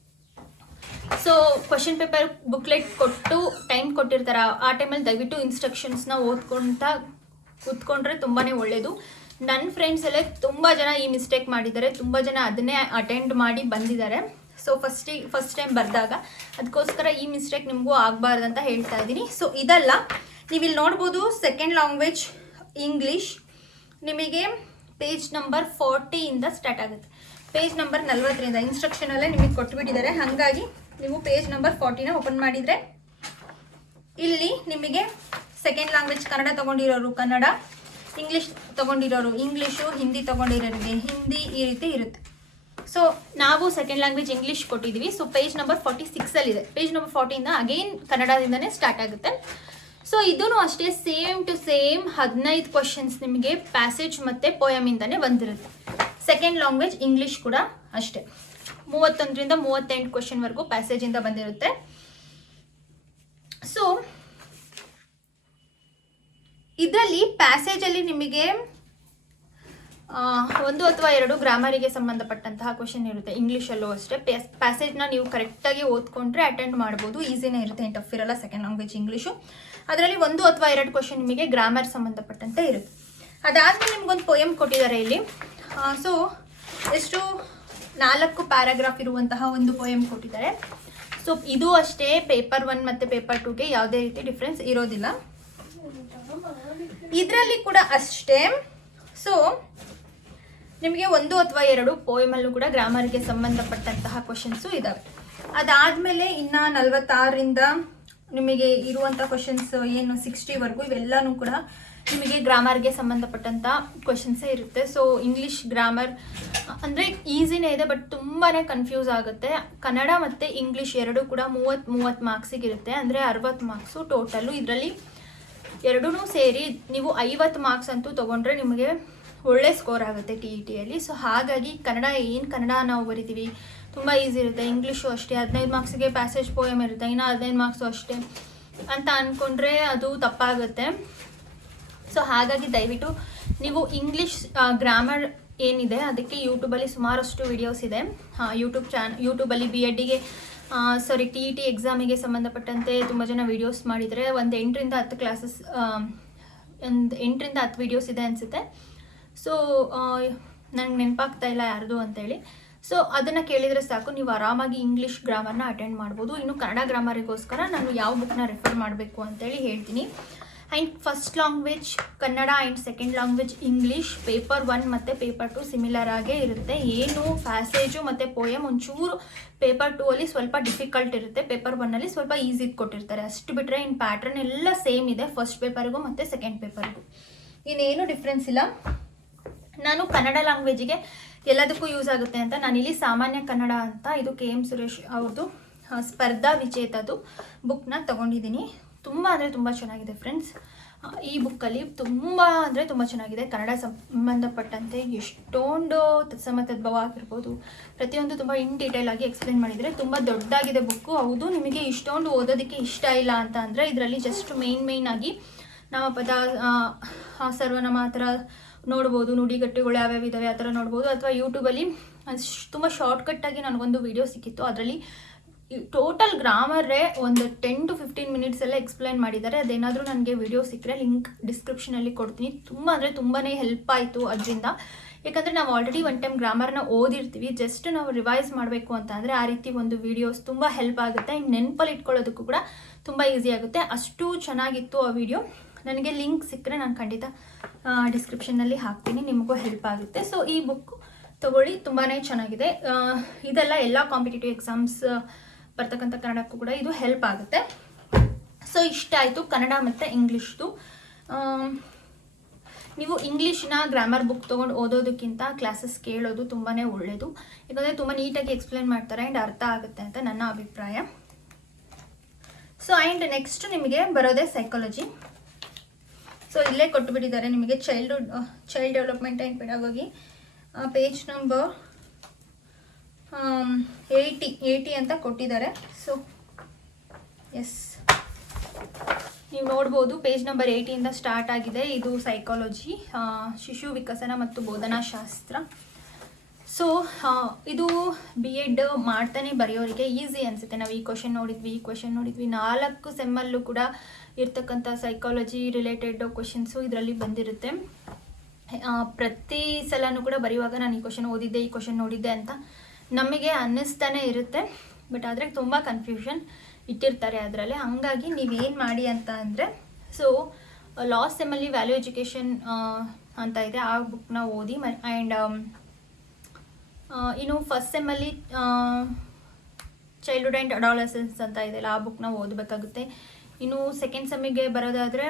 ಸೊ ಕ್ವಶನ್ ಪೇಪರ್ ಬುಕ್ಲೆಟ್ ಕೊಟ್ಟು ಟೈಮ್ ಕೊಟ್ಟಿರ್ತಾರೆ? ಆ- ಟೈಮಲ್ಲಿ ದಯವಿಟ್ಟು ಇನ್ಸ್ಟ್ರಕ್ಷನ್ಸ್ನ ಓದ್ಕೊಳ್ತಾ ಕೂತ್ಕೊಂಡ್ರೆ ತುಂಬಾ ಒಳ್ಳೆಯದು ನನ್ನ ಫ್ರೆಂಡ್ಸ್ ಎಲ್ಲ ತುಂಬ ಜನ ಈ ಮಿಸ್ಟೇಕ್ ಮಾಡಿದ್ದಾರೆ. ತುಂಬ ಜನ ಅದನ್ನೇ ಅಟೆಂಡ್ ಮಾಡಿ ಬಂದಿದ್ದಾರೆ. ಸೊ ಫಸ್ಟಿಗೆ ಫಸ್ಟ್ ಟೈಮ್ ಬರೆದಾಗ ಅದಕ್ಕೋಸ್ಕರ ಈ ಮಿಸ್ಟೇಕ್ ನಿಮಗೂ ಆಗಬಾರ್ದು ಅಂತ ಹೇಳ್ತಾ ಇದ್ದೀನಿ. ಸೊ ಇದಲ್ಲ ನೀವು ಇಲ್ಲಿ ನೋಡ್ಬೋದು ಸೆಕೆಂಡ್ ಲ್ಯಾಂಗ್ವೇಜ್ ಇಂಗ್ಲೀಷ್ ನಿಮಗೆ ಪೇಜ್ ನಂಬರ್ ಫೋರ್ಟಿಯಿಂದ ಸ್ಟಾರ್ಟ್ ಆಗುತ್ತೆ. ಪೇಜ್ ನಂಬರ್ ನಲ್ವತ್ತರಿಂದ ಇನ್ಸ್ಟ್ರಕ್ಷನಲ್ಲೇ ನಿಮಗೆ ಕೊಟ್ಬಿಟ್ಟಿದ್ದಾರೆ. ಹಾಗಾಗಿ ನೀವು ಪೇಜ್ ನಂಬರ್ ಫಾರ್ಟಿನ ಓಪನ್ ಮಾಡಿದರೆ ಇಲ್ಲಿ ನಿಮಗೆ ಸೆಕೆಂಡ್ ಲ್ಯಾಂಗ್ವೇಜ್ ಕನ್ನಡ ತಗೊಂಡಿರೋರು ಕನ್ನಡ. ಇಂಗ್ಲೀಷ್ ತಗೊಂಡಿರೋರು ಇಂಗ್ಲೀಷು ಹಿಂದಿ ತಗೊಂಡಿರೋರಿಗೆ ಹಿಂದಿ ಈ ರೀತಿ ಇರುತ್ತೆ. ಸೊ ನಾವು ಸೆಕೆಂಡ್ ಲ್ಯಾಂಗ್ವೇಜ್ ಇಂಗ್ಲೀಷ್ ಕೊಟ್ಟಿದ್ದೀವಿ ಸೊ ಪೇಜ್ ನಂಬರ್ ಫಾರ್ಟಿ ಸಿಕ್ಸಲ್ಲಿದೆ ಪೇಜ್ ನಂಬರ್ ಫಾರ್ಟಿಯಿಂದ ಅಗೈನ್ ಕನ್ನಡದಿಂದನೇ ಸ್ಟಾರ್ಟ್ ಆಗುತ್ತೆ. ಸೊ ಇದೂ ಅಷ್ಟೇ ಸೇಮ್ ಟು ಸೇಮ್ ಹದಿನೈದು ಕ್ವಶನ್ಸ್ ನಿಮಗೆ ಪ್ಯಾಸೇಜ್ ಮತ್ತು ಪೋಯಮಿಂದನೇ ಬಂದಿರುತ್ತೆ. ಸೆಕೆಂಡ್ ಲ್ಯಾಂಗ್ವೇಜ್ ಇಂಗ್ಲೀಷ್ ಕೂಡ ಅಷ್ಟೇ. ಮೂವತ್ತೊಂದರಿಂದ ಮೂವತ್ತೆಂಟು ಕ್ವಶನ್ವರೆಗೂ ಪ್ಯಾಸೇಜಿಂದ ಬಂದಿರುತ್ತೆ. ಸೊ ಇದರಲ್ಲಿ ಪ್ಯಾಸೇಜಲ್ಲಿ ನಿಮಗೆ ಒಂದು ಅಥವಾ ಎರಡು ಗ್ರಾಮರಿಗೆ ಸಂಬಂಧಪಟ್ಟಂತಹ ಕ್ವಶನ್ ಇರುತ್ತೆ. ಇಂಗ್ಲೀಷಲ್ಲೂ ಅಷ್ಟೇ. ಪ್ಯಾಸೇಜ್ನ ನೀವು ಕರೆಕ್ಟಾಗಿ ಓದ್ಕೊಂಡ್ರೆ ಅಟೆಂಡ್ ಮಾಡ್ಬೋದು. ಈಸಿನೇ ಇರುತ್ತೆ. ಟಫ್ ಇರಲ್ಲ. ಸೆಕೆಂಡ್ ಲ್ಯಾಂಗ್ವೇಜ್ ಇಂಗ್ಲೀಷು ಅದರಲ್ಲಿ ಒಂದು ಅಥವಾ ಎರಡು ಕ್ವಶನ್ ನಿಮಗೆ ಗ್ರಾಮರ್ ಸಂಬಂಧಪಟ್ಟಂತೆ ಇರುತ್ತೆ. ಅದಾದಮೇಲೆ ನಿಮ್ಗೊಂದು ಪೊಯಮ್ ಕೊಟ್ಟಿದ್ದಾರೆ ಇಲ್ಲಿ. ಸೊ ಎಷ್ಟು ನಾಲ್ಕು ಪ್ಯಾರಾಗ್ರಾಫ್ ಇರುವಂತಹ ಒಂದು ಪೊಯಮ್ ಕೊಟ್ಟಿದ್ದಾರೆ. ಸೊ ಇದು ಅಷ್ಟೇ ಪೇಪರ್ ಒನ್ ಮತ್ತು ಪೇಪರ್ ಟೂಗೆ ಯಾವುದೇ ರೀತಿ ಡಿಫ್ರೆನ್ಸ್ ಇರೋದಿಲ್ಲ. ಇದರಲ್ಲಿ ಕೂಡ ಅಷ್ಟೇ. ಸೊ ನಿಮಗೆ ಒಂದು ಅಥವಾ ಎರಡು ಪೋಯಮಲ್ಲೂ ಕೂಡ ಗ್ರಾಮರ್ಗೆ ಸಂಬಂಧಪಟ್ಟಂತಹ ಕ್ವಶನ್ಸು ಇದ್ದಾವೆ ಅದಾದಮೇಲೆ ಇನ್ನು ನಲವತ್ತಾರರಿಂದ ನಿಮಗೆ ಇರುವಂಥ ಕ್ವಶನ್ಸ್ ಏನು ಸಿಕ್ಸ್ಟಿವರೆಗೂ ಇವೆಲ್ಲನೂ ಕೂಡ ನಿಮಗೆ ಗ್ರಾಮರ್ಗೆ ಸಂಬಂಧಪಟ್ಟಂಥ ಕ್ವಶನ್ಸೇ ಇರುತ್ತೆ. ಸೊ ಇಂಗ್ಲೀಷ್ ಗ್ರಾಮರ್ ಅಂದರೆ ಈಸಿನೇ ಇದೆ ಬಟ್ ತುಂಬಾ ಕನ್ಫ್ಯೂಸ್ ಆಗುತ್ತೆ. ಕನ್ನಡ ಮತ್ತು ಇಂಗ್ಲೀಷ್ ಎರಡೂ ಕೂಡ ಮೂವತ್ತು ಮೂವತ್ತು ಮಾರ್ಕ್ಸಿಗೆ ಇರುತ್ತೆ. ಅಂದರೆ ಅರವತ್ತು ಮಾರ್ಕ್ಸು ಟೋಟಲ್ಲು ಇದರಲ್ಲಿ ಎರಡೂ ಸೇರಿ ನೀವು ಐವತ್ತು ಮಾರ್ಕ್ಸ್ ಅಂತೂ ತೊಗೊಂಡ್ರೆ ನಿಮಗೆ ಒಳ್ಳೆ ಸ್ಕೋರ್ ಆಗುತ್ತೆ ಟಿ ಇ ಟಿಯಲ್ಲಿ ಸೊ ಹಾಗಾಗಿ ಕನ್ನಡ ಏನು ಕನ್ನಡ ನಾವು ಬರಿತೀವಿ? ತುಂಬ ಈಸಿ ಇರುತ್ತೆ. ಇಂಗ್ಲೀಷು ಅಷ್ಟೇ. ಹದಿನೈದು ಮಾರ್ಕ್ಸ್ಗೆ ಪ್ಯಾಸೇಜ್ ಪೋಯಮ್ ಇರುತ್ತೆ. ಇನ್ನು ಹದಿನೈದು ಮಾರ್ಕ್ಸು ಅಷ್ಟೇ ಅಂತ ಅಂದ್ಕೊಂಡ್ರೆ ಅದು ತಪ್ಪಾಗುತ್ತೆ. ಸೊ ಹಾಗಾಗಿ ದಯವಿಟ್ಟು ನೀವು ಇಂಗ್ಲೀಷ್ ಗ್ರಾಮರ್ ಏನಿದೆ, ಅದಕ್ಕೆ ಯೂಟ್ಯೂಬಲ್ಲಿ ಸುಮಾರಷ್ಟು ವಿಡಿಯೋಸ್ ಇದೆ. ಯೂಟ್ಯೂಬ್ ಚಾನ್ ಯೂಟ್ಯೂಬಲ್ಲಿ ಬಿ ಎಡ್ಡಿಗೆ ಸಾರಿ ಟಿ ಇ ಟಿ ಎಕ್ಸಾಮಿಗೆ ಸಂಬಂಧಪಟ್ಟಂತೆ ತುಂಬ ಜನ ವಿಡಿಯೋಸ್ ಮಾಡಿದರೆ ಒಂದು ಎಂಟರಿಂದ ಹತ್ತು ಕ್ಲಾಸಸ್ ಒಂದು ಎಂಟರಿಂದ ಹತ್ತು ವಿಡಿಯೋಸ್ ಇದೆ ಅನಿಸುತ್ತೆ. ಸೊ ನಂಗೆ ನೆನಪಾಗ್ತಾ ಇಲ್ಲ ಯಾರ್ದು ಅಂತೇಳಿ. ಸೊ ಅದನ್ನು ಕೇಳಿದರೆ ಸಾಕು, ನೀವು ಆರಾಮಾಗಿ ಇಂಗ್ಲೀಷ್ ಗ್ರಾಮರ್ನ ಅಟೆಂಡ್ ಮಾಡ್ಬೋದು. ಇನ್ನು ಕನ್ನಡ ಗ್ರಾಮರಿಗೋಸ್ಕರ ನಾನು ಯಾವ ಬುಕ್ನ ರೆಫರ್ ಮಾಡಬೇಕು ಅಂತೇಳಿ ಹೇಳ್ತೀನಿ. And first language Kannada and second language English paper one ಮತ್ತು ಪೇಪರ್ ಟು ಸಿಮಿಲರ್ ಆಗೇ ಇರುತ್ತೆ. ಏನು ಫ್ಯಾಸೇಜು ಮತ್ತು ಪೋಯಮ್ ಒಂಚೂರು ಪೇಪರ್ ಟೂ ಅಲ್ಲಿ ಸ್ವಲ್ಪ ಡಿಫಿಕಲ್ಟ್ ಇರುತ್ತೆ. ಪೇಪರ್ ಒನ್ನಲ್ಲಿ ಸ್ವಲ್ಪ ಈಸಿ ಕೊಟ್ಟಿರ್ತಾರೆ. ಅಷ್ಟು ಬಿಟ್ಟರೆ ಇನ್ನು ಪ್ಯಾಟ್ರನ್ ಎಲ್ಲ ಸೇಮ್ ಇದೆ. ಫಸ್ಟ್ ಪೇಪರ್ಗೂ ಮತ್ತು ಸೆಕೆಂಡ್ ಪೇಪರ್ಗೂ ಇನ್ನೇನು ಡಿಫ್ರೆನ್ಸ್ ಇಲ್ಲ. ನಾನು ಕನ್ನಡ ಲ್ಯಾಂಗ್ವೇಜಿಗೆ ಎಲ್ಲದಕ್ಕೂ ಯೂಸ್ ಆಗುತ್ತೆ ಅಂತ. ನಾನಿಲ್ಲಿ ಸಾಮಾನ್ಯ ಕನ್ನಡ ಅಂತ. ಇದು ಕೆ ಎಂ ಸುರೇಶ್ ಅವ್ರದ್ದು ಸ್ಪರ್ಧಾ ವಿಜೇತದು ಬುಕ್ನ ತಗೊಂಡಿದ್ದೀನಿ. ತುಂಬ ಅಂದರೆ ತುಂಬ ಚೆನ್ನಾಗಿದೆ ಫ್ರೆಂಡ್ಸ್ ಈ ಬುಕ್ಕಲ್ಲಿ ತುಂಬ ಅಂದರೆ ತುಂಬ ಚೆನ್ನಾಗಿದೆ. ಕನ್ನಡ ಸಂಬಂಧಪಟ್ಟಂತೆ ಎಷ್ಟೊಂದು ತತ್ಸಮ ತದ್ಭವ ಆಗಿರ್ಬೋದು. ಪ್ರತಿಯೊಂದು ತುಂಬ ಇನ್ ಡೀಟೇಲ್ ಆಗಿ ಎಕ್ಸ್ಪ್ಲೇನ್ ಮಾಡಿದರೆ ತುಂಬ ದೊಡ್ಡದಾಗಿದೆ ಬುಕ್ಕು ಹೌದು, ನಿಮಗೆ ಇಷ್ಟೊಂದು ಓದೋದಕ್ಕೆ ಇಷ್ಟ ಇಲ್ಲ ಅಂತ ಅಂದರೆ ಇದರಲ್ಲಿ ಜಸ್ಟ್ ಮೇಯ್ನ್ ಮೇಯ್ನ್ ಆಗಿ ನಮ್ಮ ಪದ, ಆ ಥರ ನೋಡ್ಬೋದು. ನುಡಿಗಟ್ಟುಗಳು ಯಾವ್ಯಾವ ಇದ್ದಾವೆ ಆ ಥರ ನೋಡ್ಬೋದು. ಅಥವಾ ಯೂಟ್ಯೂಬಲ್ಲಿ ತುಂಬ ಶಾರ್ಟ್ಕಟ್ಟಾಗಿ ನನಗೊಂದು ವೀಡಿಯೋ ಸಿಕ್ಕಿತ್ತು. ಅದರಲ್ಲಿ ಟೋಟಲ್ ಗ್ರಾಮರೇ ಒಂದು ಟೆನ್ ಟು ಫಿಫ್ಟೀನ್ ಮಿನಿಟ್ಸಲ್ಲೇ ಎಕ್ಸ್ಪ್ಲೈನ್ ಮಾಡಿದ್ದಾರೆ. ಅದೇನಾದರೂ ನನಗೆ ವಿಡಿಯೋ ಸಿಕ್ಕರೆ ಲಿಂಕ್ ಡಿಸ್ಕ್ರಿಪ್ಷನಲ್ಲಿ ಕೊಡ್ತೀನಿ. ತುಂಬ ಅಂದರೆ ತುಂಬಾ ಹೆಲ್ಪ್ ಆಯಿತು ಅದರಿಂದ ಯಾಕಂದರೆ ನಾವು ಆಲ್ರೆಡಿ ಒನ್ ಟೈಮ್ ಗ್ರಾಮರ್ನ ಓದಿರ್ತೀವಿ. ಜಸ್ಟ್ ನಾವು ರಿವೈಸ್ ಮಾಡಬೇಕು ಅಂತ ಅಂದರೆ ಆ ರೀತಿ ಒಂದು ವಿಡಿಯೋಸ್ ತುಂಬ ಹೆಲ್ಪ್ ಆಗುತ್ತೆ. ಇನ್ನು ನೆನಪಲ್ಲಿ ಇಟ್ಕೊಳ್ಳೋದಕ್ಕೂ ಕೂಡ ತುಂಬ ಈಸಿ ಆಗುತ್ತೆ. ಅಷ್ಟು ಚೆನ್ನಾಗಿತ್ತು ಆ ವಿಡಿಯೋ ನನಗೆ ಲಿಂಕ್ ಸಿಕ್ಕರೆ ನಾನು ಖಂಡಿತ ಡಿಸ್ಕ್ರಿಪ್ಷನ್ನಲ್ಲಿ ಹಾಕ್ತೀನಿ. ನಿಮಗೂ ಹೆಲ್ಪ್ ಆಗುತ್ತೆ. ಸೊ ಈ ಬುಕ್ ತಗೊಳ್ಳಿ. ತುಂಬಾ ಚೆನ್ನಾಗಿದೆ. ಇದೆಲ್ಲ ಎಲ್ಲ ಕಾಂಪಿಟೇಟಿವ್ ಎಕ್ಸಾಮ್ಸ್ ಬರ್ತಕ್ಕಂಥ ಕನ್ನಡಕ್ಕೂ ಕೂಡ ಇದು ಹೆಲ್ಪ್ ಆಗುತ್ತೆ. ಸೊ ಇಷ್ಟ ಆಯಿತು ಕನ್ನಡ ಮತ್ತು ಇಂಗ್ಲೀಷ್ದು ನೀವು ಇಂಗ್ಲೀಷ್ನ ಗ್ರಾಮರ್ ಬುಕ್ ತೊಗೊಂಡು ಓದೋದಕ್ಕಿಂತ ಕ್ಲಾಸಸ್ ಕೇಳೋದು ತುಂಬಾ ಒಳ್ಳೆಯದು ಯಾಕಂದರೆ ತುಂಬ ನೀಟಾಗಿ ಎಕ್ಸ್ಪ್ಲೇನ್ ಮಾಡ್ತಾರೆ ಆ್ಯಂಡ್ ಅರ್ಥ ಆಗುತ್ತೆ ಅಂತ ನನ್ನ ಅಭಿಪ್ರಾಯ. ಸೊ ಆ್ಯಂಡ್ ನೆಕ್ಸ್ಟ್ ನಿಮಗೆ ಬರೋದೇ ಸೈಕಾಲಜಿ ಸೊ ಇಲ್ಲೇ ಕೊಟ್ಟುಬಿಟ್ಟಿದ್ದಾರೆ ನಿಮಗೆ childhood child development and pedagogy page number eighty eighty ಅಂತ ಕೊಟ್ಟಿದ್ದಾರೆ. ಸೊ ಎಸ್ ನೀವು ನೋಡ್ಬೋದು ಪೇಜ್ ನಂಬರ್ ಏಯ್ಟಿಯಿಂದ ಸ್ಟಾರ್ಟ್ ಆಗಿದೆ. ಇದು ಸೈಕಾಲಜಿ ಶಿಶು ವಿಕಸನ ಮತ್ತು ಬೋಧನಾಶಾಸ್ತ್ರ. ಸೊ ಇದು ಬಿ ಎಡ್ ಮಾಡ್ತಾನೆ ಬರೆಯೋರಿಗೆ ಈಸಿ ಅನಿಸುತ್ತೆ. ನಾವು ಈ ಕ್ವಶನ್ ನೋಡಿದ್ವಿ, ಈ ಕ್ವಶನ್ ನೋಡಿದ್ವಿ. ನಾಲ್ಕು ಸೆಮ್ಮಲ್ಲೂ ಕೂಡ ಇರ್ತಕ್ಕಂಥ ಸೈಕಾಲಜಿ ರಿಲೇಟೆಡ್ ಕ್ವಶನ್ಸು ಇದರಲ್ಲಿ ಬಂದಿರುತ್ತೆ. ಪ್ರತಿ ಸಲನೂ ಕೂಡ ಬರೆಯುವಾಗ ನಾನು ಈ ಕ್ವಶನ್ ಓದಿದ್ದೆ, ಈ ಕ್ವಶನ್ ನೋಡಿದ್ದೆ ಅಂತ ನಮಗೆ ಅನ್ನಿಸ್ತಾನೆ ಇರುತ್ತೆ ಬಟ್ ಆದರೆ ತುಂಬ ಕನ್ಫ್ಯೂಷನ್ ಇಟ್ಟಿರ್ತಾರೆ ಅದರಲ್ಲಿ. ಹಾಗಾಗಿ ನೀವೇನು ಮಾಡಿ ಅಂತ ಅಂದರೆ ಸೊ ಲಾಸ್ಟ್ ಸೆಮ್ಮಲ್ಲಿ ವ್ಯಾಲ್ಯೂ ಎಜುಕೇಷನ್ ಅಂತ ಇದೆ, ಆ ಬುಕ್ನ ಓದಿ, ಮ ಆ್ಯಂಡ್ ಇನ್ನು ಫಸ್ಟ್ ಸೆಮ್ಮಲ್ಲಿ ಚೈಲ್ಡ್ಹುಡ್ ಆ್ಯಂಡ್ ಅಡಾಲಸೆನ್ಸ್ ಅಂತ ಇದೆ ಆ ಬುಕ್ನ ಓದಬೇಕಾಗುತ್ತೆ. ಇನ್ನು ಸೆಕೆಂಡ್ ಸೆಮ್ಮಿಗೆ ಬರೋದಾದರೆ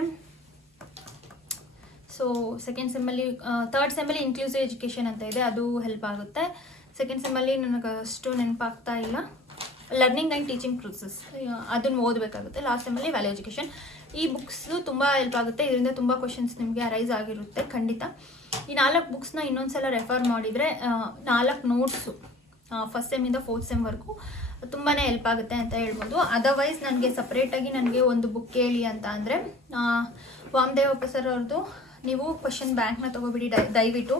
ಸೊ ಸೆಕೆಂಡ್ ಸೆಮ್ಮಲ್ಲಿ ತರ್ಡ್ ಸೆಮ್ಮಲ್ಲಿ ಇನ್ಕ್ಲೂಸಿವ್ ಎಜುಕೇಷನ್ ಅಂತ ಇದೆ, ಅದು ಹೆಲ್ಪ್ ಆಗುತ್ತೆ. ಸೆಕೆಂಡ್ ಸೆಮ್ಮಲ್ಲಿ ನನಗೆ ಅಷ್ಟು ನೆನಪಾಗ್ತಾ ಇಲ್ಲ. ಲರ್ನಿಂಗ್ ಆ್ಯಂಡ್ ಟೀಚಿಂಗ್ ಪ್ರೊಸೆಸ್ ಅದನ್ನು ಓದಬೇಕಾಗುತ್ತೆ. ಲಾಸ್ಟ್ ಸೆಮ್ಮಲ್ಲಿ ವ್ಯಾಲ್ಯೂ ಎಜುಕೇಷನ್ ಈ ಬುಕ್ಸು ತುಂಬ ಹೆಲ್ಪ್ ಆಗುತ್ತೆ. ಇದರಿಂದ ತುಂಬ ಕ್ವಶನ್ಸ್ ನಿಮಗೆ ಅರೈಸ್ ಆಗಿರುತ್ತೆ, ಖಂಡಿತ. ಈ ನಾಲ್ಕು ಬುಕ್ಸ್ನ ಇನ್ನೊಂದ್ಸಲ ರೆಫರ್ ಮಾಡಿದರೆ ನಾಲ್ಕು ನೋಟ್ಸು ಫಸ್ಟ್ ಸೆಮ್ಮಿಂದ ಫೋರ್ತ್ ಸೆಮ್ವರೆಗೂ ತುಂಬಾ ಹೆಲ್ಪ್ ಆಗುತ್ತೆ ಅಂತ ಹೇಳ್ಬೋದು. ಅದರ್ವೈಸ್ ನನಗೆ ಸಪ್ರೇಟಾಗಿ ನನಗೆ ಒಂದು ಬುಕ್ ಹೇಳಿ ಅಂತ ಅಂದರೆ ವಾಮದೇವಪ್ಪ ಸರ್ ಅವ್ರದ್ದು ನೀವು ಕ್ವಶನ್ ಬ್ಯಾಂಕ್ನ ತೊಗೊಬಿಡಿ ಡೈ ದಯವಿಟ್ಟು.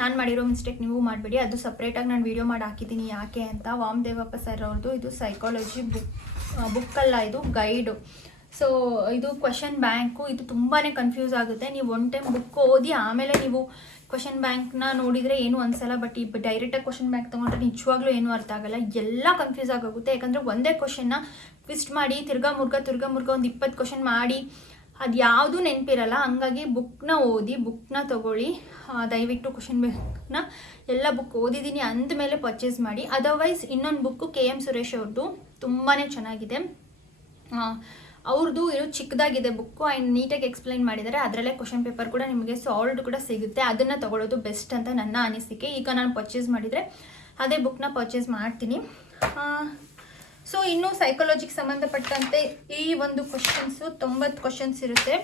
ನಾನು ಮಾಡಿರೋ ಮಿಸ್ಟೇಕ್ ನೀವು ಮಾಡಿಬಿಡಿ. ಅದು ಸಪ್ರೇಟಾಗಿ ನಾನು ವೀಡಿಯೋ ಮಾಡಿ ಹಾಕಿದ್ದೀನಿ. ಯಾಕೆ ಅಂತ ವಾಮದೇವಪ್ಪ ಸರ್ ಅವ್ರದ್ದು ಇದು ಸೈಕಾಲಜಿ ಬುಕ್ ಬುಕ್ಕಲ್ಲ ಇದು ಗೈಡು ಸೊ ಇದು ಕ್ವಶನ್ ಬ್ಯಾಂಕು ಇದು ತುಂಬಾ ಕನ್ಫ್ಯೂಸ್ ಆಗುತ್ತೆ. ನೀವು ಒನ್ ಟೈಮ್ ಬುಕ್ ಓದಿ ಆಮೇಲೆ ನೀವು ಕ್ವಶನ್ ಬ್ಯಾಂಕ್ನ ನೋಡಿದರೆ ಏನು ಅನ್ಸಲ್ಲ. ಬಟ್ ಈ ಡೈರೆಕ್ಟಾಗಿ ಕ್ವಶನ್ ಬ್ಯಾಂಕ್ ತೊಗೊಂಡ್ರೆ ನಿಜವಾಗ್ಲೂ ಏನೂ ಅರ್ಥ ಆಗಲ್ಲ. ಎಲ್ಲ ಕನ್ಫ್ಯೂಸ್ ಆಗೋಗುತ್ತೆ ಯಾಕಂದರೆ ಒಂದೇ ಕ್ವಶನ್ನ ಟ್ವಿಸ್ಟ್ ಮಾಡಿ ತಿರ್ಗಾ ಮುರ್ಗ ತಿರ್ಗಾ ಮುರ್ಗ ಒಂದು ಇಪ್ಪತ್ತು ಕ್ವಶನ್ ಮಾಡಿ ಅದು ಯಾವುದೂ ನೆನಪಿರಲ್ಲ, ಹಂಗಾಗಿ ಬುಕ್ನ ಓದಿ ಬುಕ್ನ ತಗೊಳ್ಳಿ. ದಯವಿಟ್ಟು ಕ್ವಶನ್ ಬೇಕ್ನ ಎಲ್ಲ ಬುಕ್ ಓದಿದ್ದೀನಿ ಅಂದಮೇಲೆ ಪರ್ಚೇಸ್ ಮಾಡಿ. ಅದರ್ವೈಸ್ ಇನ್ನೊಂದು ಬುಕ್ಕು ಕೆ ಎಂ ಸುರೇಶ್ ಅವ್ರದ್ದು ತುಂಬಾ ಚೆನ್ನಾಗಿದೆ. ಅವ್ರದ್ದು ಇದು ಚಿಕ್ಕದಾಗಿದೆ ಬುಕ್ಕು ಆ್ಯಂಡ್ ನೀಟಾಗಿ ಎಕ್ಸ್ಪ್ಲೈನ್ ಮಾಡಿದ್ದಾರೆ ಅದರಲ್ಲೇ ಕ್ವಶನ್ ಪೇಪರ್ ಕೂಡ ನಿಮಗೆ ಸಾಲ್ಡ್ ಕೂಡ ಸಿಗುತ್ತೆ. ಅದನ್ನು ತಗೊಳ್ಳೋದು ಬೆಸ್ಟ್ ಅಂತ ನನ್ನ ಅನಿಸಿಕೆ. ಈಗ ನಾನು ಪರ್ಚೇಸ್ ಮಾಡಿದರೆ ಅದೇ ಬುಕ್ನ ಪರ್ಚೇಸ್ ಮಾಡ್ತೀನಿ. ಸೊ ಇನ್ನು ಸೈಕಾಲಜಿಗೆ ಸಂಬಂಧಪಟ್ಟಂತೆ ಈ ಒಂದು ಕ್ವಶನ್ಸು ತೊಂಬತ್ತು ಕ್ವಶನ್ಸ್ ಇರುತ್ತೆ.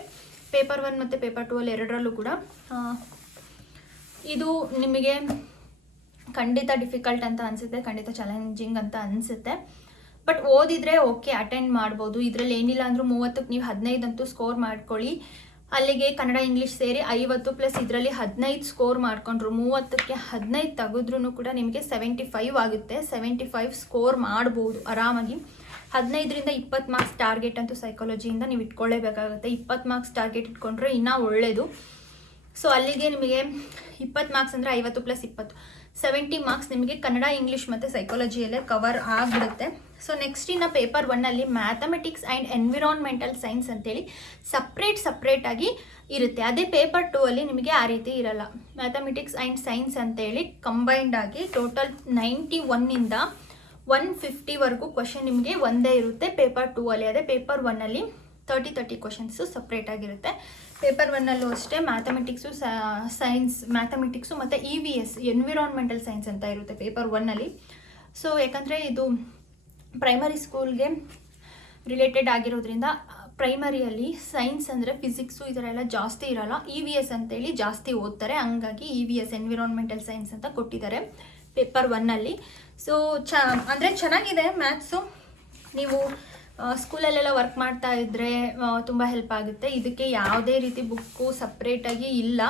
ಪೇಪರ್ ಒನ್ ಮತ್ತು ಪೇಪರ್ ಟೂ ಅಲ್ಲಿ ಎರಡರಲ್ಲೂ ಕೂಡ. ಇದು ನಿಮಗೆ ಖಂಡಿತ ಡಿಫಿಕಲ್ಟ್ ಅಂತ ಅನಿಸುತ್ತೆ, ಖಂಡಿತ ಚಾಲೆಂಜಿಂಗ್ ಅಂತ ಅನಿಸುತ್ತೆ. ಬಟ್ ಓದಿದರೆ ಓಕೆ ಅಟೆಂಡ್ ಮಾಡ್ಬೋದು. ಇದರಲ್ಲಿ ಏನಿಲ್ಲ ಅಂದರೂ ಮೂವತ್ತಕ್ಕೆ ನೀವು ಹದಿನೈದಂತೂ ಸ್ಕೋರ್ ಮಾಡ್ಕೊಳ್ಳಿ. ಅಲ್ಲಿಗೆ ಕನ್ನಡ, ಇಂಗ್ಲೀಷ್ ಸೇರಿ ಐವತ್ತು ಪ್ಲಸ್ ಇದರಲ್ಲಿ ಹದಿನೈದು ಸ್ಕೋರ್ ಮಾಡ್ಕೊಂಡ್ರು. ಮೂವತ್ತಕ್ಕೆ ಹದಿನೈದು ತೆಗೆದ್ರೂ ಕೂಡ ನಿಮಗೆ ಸೆವೆಂಟಿ ಫೈವ್ ಆಗುತ್ತೆ. ಸೆವೆಂಟಿ ಫೈವ್ ಸ್ಕೋರ್ ಮಾಡ್ಬೋದು ಆರಾಮಾಗಿ. ಹದಿನೈದರಿಂದ ಇಪ್ಪತ್ತು ಮಾರ್ಕ್ಸ್ ಟಾರ್ಗೆಟ್ ಅಂತೂ ಸೈಕಾಲಜಿಯಿಂದ ನೀವು ಇಟ್ಕೊಳ್ಳೇಬೇಕಾಗುತ್ತೆ ಇಪ್ಪತ್ತು ಮಾರ್ಕ್ಸ್ ಟಾರ್ಗೆಟ್ ಇಟ್ಕೊಂಡ್ರೆ ಇನ್ನೂ ಒಳ್ಳೆಯದು ಸೊ ಅಲ್ಲಿಗೆ ನಿಮಗೆ ಇಪ್ಪತ್ತು ಮಾರ್ಕ್ಸ್ ಅಂದರೆ ಐವತ್ತು ಪ್ಲಸ್ ಇಪ್ಪತ್ತು. ಸೆವೆಂಟಿ ಮಾರ್ಕ್ಸ್ ನಿಮಗೆ ಕನ್ನಡ ಇಂಗ್ಲೀಷ್ ಮತ್ತು ಸೈಕಾಲಜಿಯಲ್ಲೇ ಕವರ್ ಆಗಿಬಿಡುತ್ತೆ. ಸೊ ನೆಕ್ಸ್ಟ್ ಇನ್ನು ಪೇಪರ್ ಒನ್ನಲ್ಲಿ ಮ್ಯಾಥಮೆಟಿಕ್ಸ್ ಆ್ಯಂಡ್ ಎನ್ವಿರಾನ್ಮೆಂಟಲ್ ಸೈನ್ಸ್ ಅಂತೇಳಿ ಸಪ್ರೇಟ್ ಸಪ್ರೇಟಾಗಿ ಇರುತ್ತೆ. ಅದೇ ಪೇಪರ್ ಟೂ ಅಲ್ಲಿ ನಿಮಗೆ ಆ ರೀತಿ ಇರಲ್ಲ. ಮ್ಯಾಥಮೆಟಿಕ್ಸ್ ಆ್ಯಂಡ್ ಸೈನ್ಸ್ ಅಂತೇಳಿ ಕಂಬೈಂಡ್ ಆಗಿ ಟೋಟಲ್ ನೈಂಟಿ ಒನ್ನಿಂದ ಒನ್ ಫಿಫ್ಟಿವರೆಗೂ ಕ್ವಶನ್ ನಿಮಗೆ ಒಂದೇ ಇರುತ್ತೆ ಪೇಪರ್ ಟೂ ಅಲ್ಲಿ. ಅದೇ ಪೇಪರ್ ಒನ್ನಲ್ಲಿ ತರ್ಟಿ ತರ್ಟಿ ಕ್ವಶನ್ಸು ಸಪ್ರೇಟ್ ಆಗಿರುತ್ತೆ. ಪೇಪರ್ ಒನ್ನಲ್ಲೂ ಅಷ್ಟೇ ಮ್ಯಾಥಮೆಟಿಕ್ಸು ಸೈನ್ಸ್, ಮ್ಯಾಥಮೆಟಿಕ್ಸು ಮತ್ತು E V S, environmental science ಅಂತ ಇರುತ್ತೆ ಪೇಪರ್ ಒನ್ನಲ್ಲಿ. ಸೊ, ಯಾಕಂದರೆ ಇದು ಪ್ರೈಮರಿ ಸ್ಕೂಲ್ಗೆ ರಿಲೇಟೆಡ್ ಆಗಿರೋದ್ರಿಂದ ಪ್ರೈಮರಿಯಲ್ಲಿ ಸೈನ್ಸ್ ಅಂದರೆ ಫಿಸಿಕ್ಸು ಈ ಥರ ಎಲ್ಲ ಜಾಸ್ತಿ ಇರೋಲ್ಲ. ಇ ವಿ ಎಸ್ ಅಂತೇಳಿ ಜಾಸ್ತಿ ಓದ್ತಾರೆ. ಹಂಗಾಗಿ E V S environmental science ಅಂತ ಕೊಟ್ಟಿದ್ದಾರೆ ಪೇಪರ್ ಒನ್ನಲ್ಲಿ. ಸೊ, ಚ, ಅಂದರೆ ಚೆನ್ನಾಗಿದೆ ಮ್ಯಾಥ್ಸು. ನೀವು ಸ್ಕೂಲಲ್ಲೆಲ್ಲ ವರ್ಕ್ ಮಾಡ್ತಾ ಇದ್ದರೆ ತುಂಬ ಹೆಲ್ಪ್ ಆಗುತ್ತೆ. ಇದಕ್ಕೆ ಯಾವುದೇ ರೀತಿ ಬುಕ್ಕು ಸಪ್ರೇಟಾಗಿ ಇಲ್ಲ.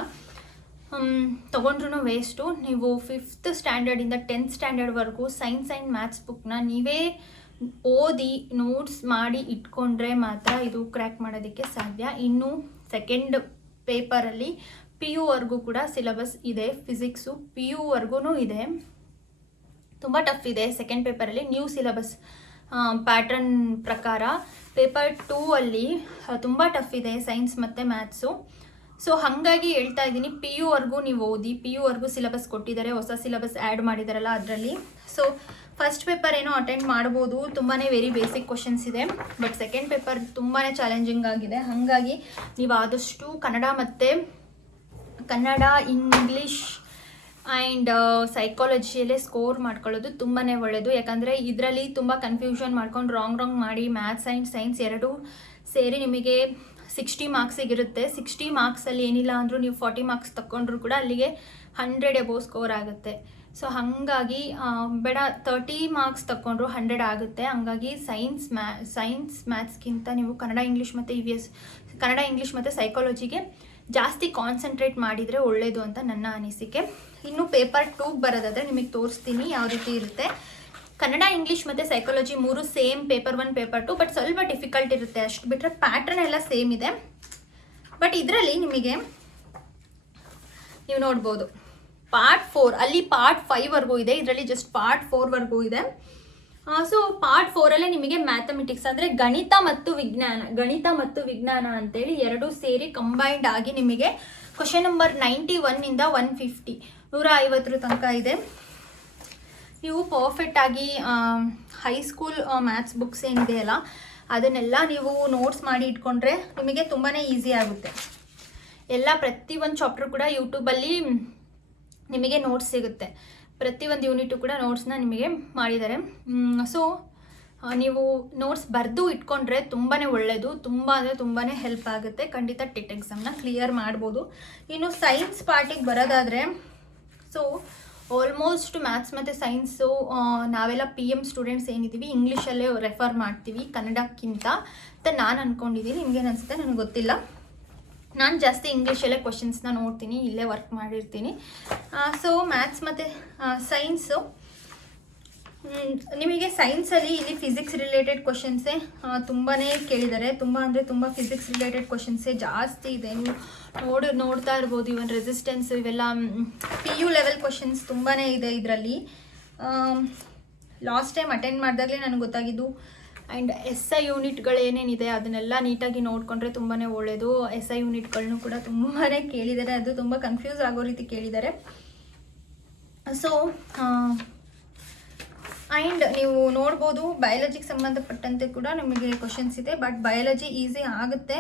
ತೊಗೊಂಡ್ರೂ ವೇಸ್ಟು ನೀವು ಫಿಫ್ತ್ ಸ್ಟ್ಯಾಂಡರ್ಡಿಂದ ಟೆಂತ್ ಸ್ಟ್ಯಾಂಡರ್ಡ್ವರೆಗೂ ಸೈನ್ಸ್ ಆ್ಯಂಡ್ ಮ್ಯಾಥ್ಸ್ ಬುಕ್ನ ನೀವೇ ಓದಿ ನೋಟ್ಸ್ ಮಾಡಿ ಇಟ್ಕೊಂಡ್ರೆ ಮಾತ್ರ ಇದು ಕ್ರ್ಯಾಕ್ ಮಾಡೋದಕ್ಕೆ ಸಾಧ್ಯ. ಇನ್ನು ಸೆಕೆಂಡ್ ಪೇಪರಲ್ಲಿ ಪಿ ಯುವರೆಗೂ ಕೂಡ ಸಿಲೆಬಸ್ ಇದೆ ಫಿಸಿಕ್ಸು ಪಿ ಯುವರೆಗೂ ಇದೆ. ತುಂಬ ಟಫ್ ಇದೆ ಸೆಕೆಂಡ್ ಪೇಪರಲ್ಲಿ ನ್ಯೂ ಸಿಲೆಬಸ್ ಪ್ಯಾಟ್ರನ್ ಪ್ರಕಾರ. ಪೇಪರ್ ಟೂ ಅಲ್ಲಿ ತುಂಬ ಟಫ್ ಇದೆ ಸೈನ್ಸ್ ಮತ್ತು ಮ್ಯಾಥ್ಸು ಸೊ ಹಾಗಾಗಿ ಹೇಳ್ತಾ ಇದ್ದೀನಿ ಪಿ ಯುವರೆಗೂ ನೀವು ಓದಿ ಪಿ ಯುವರೆಗೂ ಸಿಲೆಬಸ್ ಕೊಟ್ಟಿದ್ದಾರೆ, ಹೊಸ ಸಿಲೆಬಸ್ ಆ್ಯಡ್ ಮಾಡಿದಾರಲ್ಲ ಅದರಲ್ಲಿ. ಸೊ ಫಸ್ಟ್ ಪೇಪರ್ ಏನೋ ಅಟೆಂಡ್ ಮಾಡ್ಬೋದು ತುಂಬಾ ವೆರಿ ಬೇಸಿಕ್ ಕ್ವಶನ್ಸ್ ಇದೆ. ಬಟ್ ಸೆಕೆಂಡ್ ಪೇಪರ್ ತುಂಬಾ ಚಾಲೆಂಜಿಂಗ್ ಆಗಿದೆ. ಹಾಗಾಗಿ ನೀವು ಆದಷ್ಟು ಕನ್ನಡ ಮತ್ತು ಕನ್ನಡ ಇಂಗ್ಲೀಷ್ ಆ್ಯಂಡ್ ಸೈಕಾಲಜಿಯಲ್ಲೇ ಸ್ಕೋರ್ ಮಾಡ್ಕೊಳ್ಳೋದು ತುಂಬಾ ಒಳ್ಳೆಯದು ಯಾಕಂದರೆ ಇದರಲ್ಲಿ ತುಂಬ ಕನ್ಫ್ಯೂಷನ್ ಮಾಡ್ಕೊಂಡು ರಾಂಗ್ ರಾಂಗ್ ಮಾಡಿ ಮ್ಯಾಥ್ಸ್ ಆ್ಯಂಡ್ ಸೈನ್ಸ್ ಎರಡೂ ಸೇರಿ ನಿಮಗೆ ಸಿಕ್ಸ್ಟಿ ಮಾರ್ಕ್ಸಿಗಿರುತ್ತೆ ಸಿಕ್ಸ್ಟಿ ಮಾರ್ಕ್ಸಲ್ಲಿ ಏನಿಲ್ಲ ಅಂದರೂ ನೀವು ಫಾರ್ಟಿ ಮಾರ್ಕ್ಸ್ ತಗೊಂಡ್ರು ಕೂಡ ಅಲ್ಲಿಗೆ ಹಂಡ್ರೆಡ್ ಎಬೋ ಸ್ಕೋರ್ ಆಗುತ್ತೆ. ಸೊ ಹಾಗಾಗಿ ಬೇಡ ತರ್ಟಿ ಮಾರ್ಕ್ಸ್ ತಗೊಂಡ್ರು ಹಂಡ್ರೆಡ್ ಆಗುತ್ತೆ. ಹಂಗಾಗಿ ಸೈನ್ಸ್ ಮ್ಯಾ ಸೈನ್ಸ್ ಮ್ಯಾಥ್ಸ್ಗಿಂತ ನೀವು ಕನ್ನಡ ಇಂಗ್ಲೀಷ್ ಮತ್ತು E V S Kannada English ಮತ್ತು ಸೈಕಾಲಜಿಗೆ ಜಾಸ್ತಿ ಕಾನ್ಸಂಟ್ರೇಟ್ ಮಾಡಿದರೆ ಒಳ್ಳೆಯದು ಅಂತ ನನ್ನ ಅನಿಸಿಕೆ. ಇನ್ನು ಪೇಪರ್ ಟೂಗೆ ಬರೋದಾದರೆ ನಿಮಗೆ ತೋರಿಸ್ತೀನಿ ಯಾವ ರೀತಿ ಇರುತ್ತೆ. ಕನ್ನಡ, ಇಂಗ್ಲೀಷ್ ಮತ್ತು ಸೈಕಾಲಜಿ ಮೂರು same paper one, paper two, but ಸ್ವಲ್ಪ ಡಿಫಿಕಲ್ಟ್ ಇರುತ್ತೆ. ಅಷ್ಟು ಬಿಟ್ಟರೆ ಪ್ಯಾಟ್ರನ್ ಎಲ್ಲ ಸೇಮ್ ಇದೆ. ಬಟ್ ಇದರಲ್ಲಿ ನಿಮಗೆ ನೀವು ನೋಡ್ಬೋದು. ಪಾರ್ಟ್ ಫೋರ್ ಅಲ್ಲಿ ಪಾರ್ಟ್ ಫೈವ್ವರೆಗೂ ಇದೆ. ಇದರಲ್ಲಿ ಜಸ್ಟ್ ಪಾರ್ಟ್ ಫೋರ್ವರೆಗೂ ಇದೆ. ಸೊ ಪಾರ್ಟ್ ಫೋರಲ್ಲೇ ನಿಮಗೆ ಮ್ಯಾಥಮೆಟಿಕ್ಸ್ ಅಂದರೆ ಗಣಿತ ಮತ್ತು ವಿಜ್ಞಾನ. ಗಣಿತ ಮತ್ತು ವಿಜ್ಞಾನ ಅಂತೇಳಿ ಎರಡೂ ಸೇರಿ ಕಂಬೈನ್ಡ್ ಆಗಿ ನಿಮಗೆ ಕ್ವಶನ್ ನಂಬರ್ ನೈಂಟಿ ಒನ್ನಿಂದ ಒನ್ ಫಿಫ್ಟಿ ನೂರ ಐವತ್ತರ ತನಕ ಇದೆ. ನೀವು ಪರ್ಫೆಕ್ಟಾಗಿ ಹೈಸ್ಕೂಲ್ ಮ್ಯಾಥ್ಸ್ ಬುಕ್ಸ್ ಏನಿದೆ ಅಲ್ಲ, ಅದನ್ನೆಲ್ಲ ನೀವು ನೋಟ್ಸ್ ಮಾಡಿ ಇಟ್ಕೊಂಡ್ರೆ ನಿಮಗೆ ತುಂಬಾ ಈಸಿ ಆಗುತ್ತೆ. ಎಲ್ಲ ಪ್ರತಿಯೊಂದು ಚಾಪ್ಟರ್ ಕೂಡ ಯೂಟ್ಯೂಬಲ್ಲಿ ನಿಮಗೆ ನೋಟ್ಸ್ ಸಿಗುತ್ತೆ. ಪ್ರತಿಯೊಂದು ಯೂನಿಟು ಕೂಡ ನೋಟ್ಸ್ನ ನಿಮಗೆ ಮಾಡಿದ್ದಾರೆ. ಸೊ ನೀವು ನೋಟ್ಸ್ ಬರೆದು ಇಟ್ಕೊಂಡ್ರೆ ತುಂಬಾ ಒಳ್ಳೆಯದು ತುಂಬ ಅಂದರೆ ತುಂಬಾ ಹೆಲ್ಪ್ ಆಗುತ್ತೆ. ಖಂಡಿತ ಟೆಟ್ ಎಕ್ಸಾಮ್ನ ಕ್ಲಿಯರ್ ಮಾಡ್ಬೋದು. ಇನ್ನು ಸೈನ್ಸ್ ಪಾರ್ಟಿಗೆ ಬರೋದಾದರೆ ಸೊ ಆಲ್ಮೋಸ್ಟ್ ಮ್ಯಾಥ್ಸ್ ಮತ್ತು ಸೈನ್ಸು ನಾವೆಲ್ಲ ಪಿ ಎಂ ಸ್ಟೂಡೆಂಟ್ಸ್ ಏನಿದ್ದೀವಿ ಇಂಗ್ಲೀಷಲ್ಲೇ ರೆಫರ್ ಮಾಡ್ತೀವಿ, ಕನ್ನಡಕ್ಕಿಂತ. ಅಂತ ನಾನು ಅಂದ್ಕೊಂಡಿದ್ದೀನಿ ನಿಮ್ಗೇನು ಅನಿಸುತ್ತೆ? ನನಗೆ ಗೊತ್ತಿಲ್ಲ. ನಾನು ಜಾಸ್ತಿ ಇಂಗ್ಲೀಷಲ್ಲೇ ಕ್ವಶನ್ಸ್ನ ನೋಡ್ತೀನಿ, ಇಲ್ಲೇ ವರ್ಕ್ ಮಾಡಿರ್ತೀನಿ. ಸೊ ಮ್ಯಾಥ್ಸ್ ಮತ್ತು ಸೈನ್ಸು ನಿಮಗೆ ಸೈನ್ಸಲ್ಲಿ ಇಲ್ಲಿ ಫಿಸಿಕ್ಸ್ ರಿಲೇಟೆಡ್ ಕ್ವಶನ್ಸೇ ತುಂಬಾ ಕೇಳಿದ್ದಾರೆ. ತುಂಬ ಅಂದರೆ ತುಂಬ ಫಿಸಿಕ್ಸ್ ರಿಲೇಟೆಡ್ ಕ್ವಶನ್ಸೇ ಜಾಸ್ತಿ ಇದೆ. ನೀವು ನೋಡಿ, ನೋಡ್ತಾ ಇರ್ಬೋದು ಇವನ್ ರೆಸಿಸ್ಟೆನ್ಸ್ ಇವೆಲ್ಲ ಪಿ ಯು ಲೆವೆಲ್ ಕ್ವಶನ್ಸ್ ತುಂಬಾ ಇದೆ ಇದರಲ್ಲಿ. ಲಾಸ್ಟ್ ಟೈಮ್ ಅಟೆಂಡ್ ಮಾಡಿದಾಗಲೇ ನನಗೆ ಗೊತ್ತಾಗಿದ್ದು. ಆ್ಯಂಡ್ ಎಸ್ ಐ ಯೂನಿಟ್ಗಳು ಏನೇನಿದೆ ಅದನ್ನೆಲ್ಲ ನೀಟಾಗಿ ನೋಡಿಕೊಂಡ್ರೆ ತುಂಬಾ ಒಳ್ಳೆಯದು ಎಸ್ ಐ ಯೂನಿಟ್ಗಳನ್ನೂ ಕೂಡ ತುಂಬಾ ಕೇಳಿದ್ದಾರೆ. ಅದು ತುಂಬ ಕನ್ಫ್ಯೂಸ್ ಆಗೋ ರೀತಿ ಕೇಳಿದ್ದಾರೆ. ಸೊ ಆ್ಯಂಡ್ ನೀವು ನೋಡ್ಬೋದು ಬಯಾಲಜಿಗೆ ಸಂಬಂಧಪಟ್ಟಂತೆ ಕೂಡ ನಿಮಗೆ ಕ್ವಶನ್ಸ್ ಇದೆ ಬಟ್ ಬಯಾಲಜಿ ಈಸಿ ಆಗುತ್ತೆ.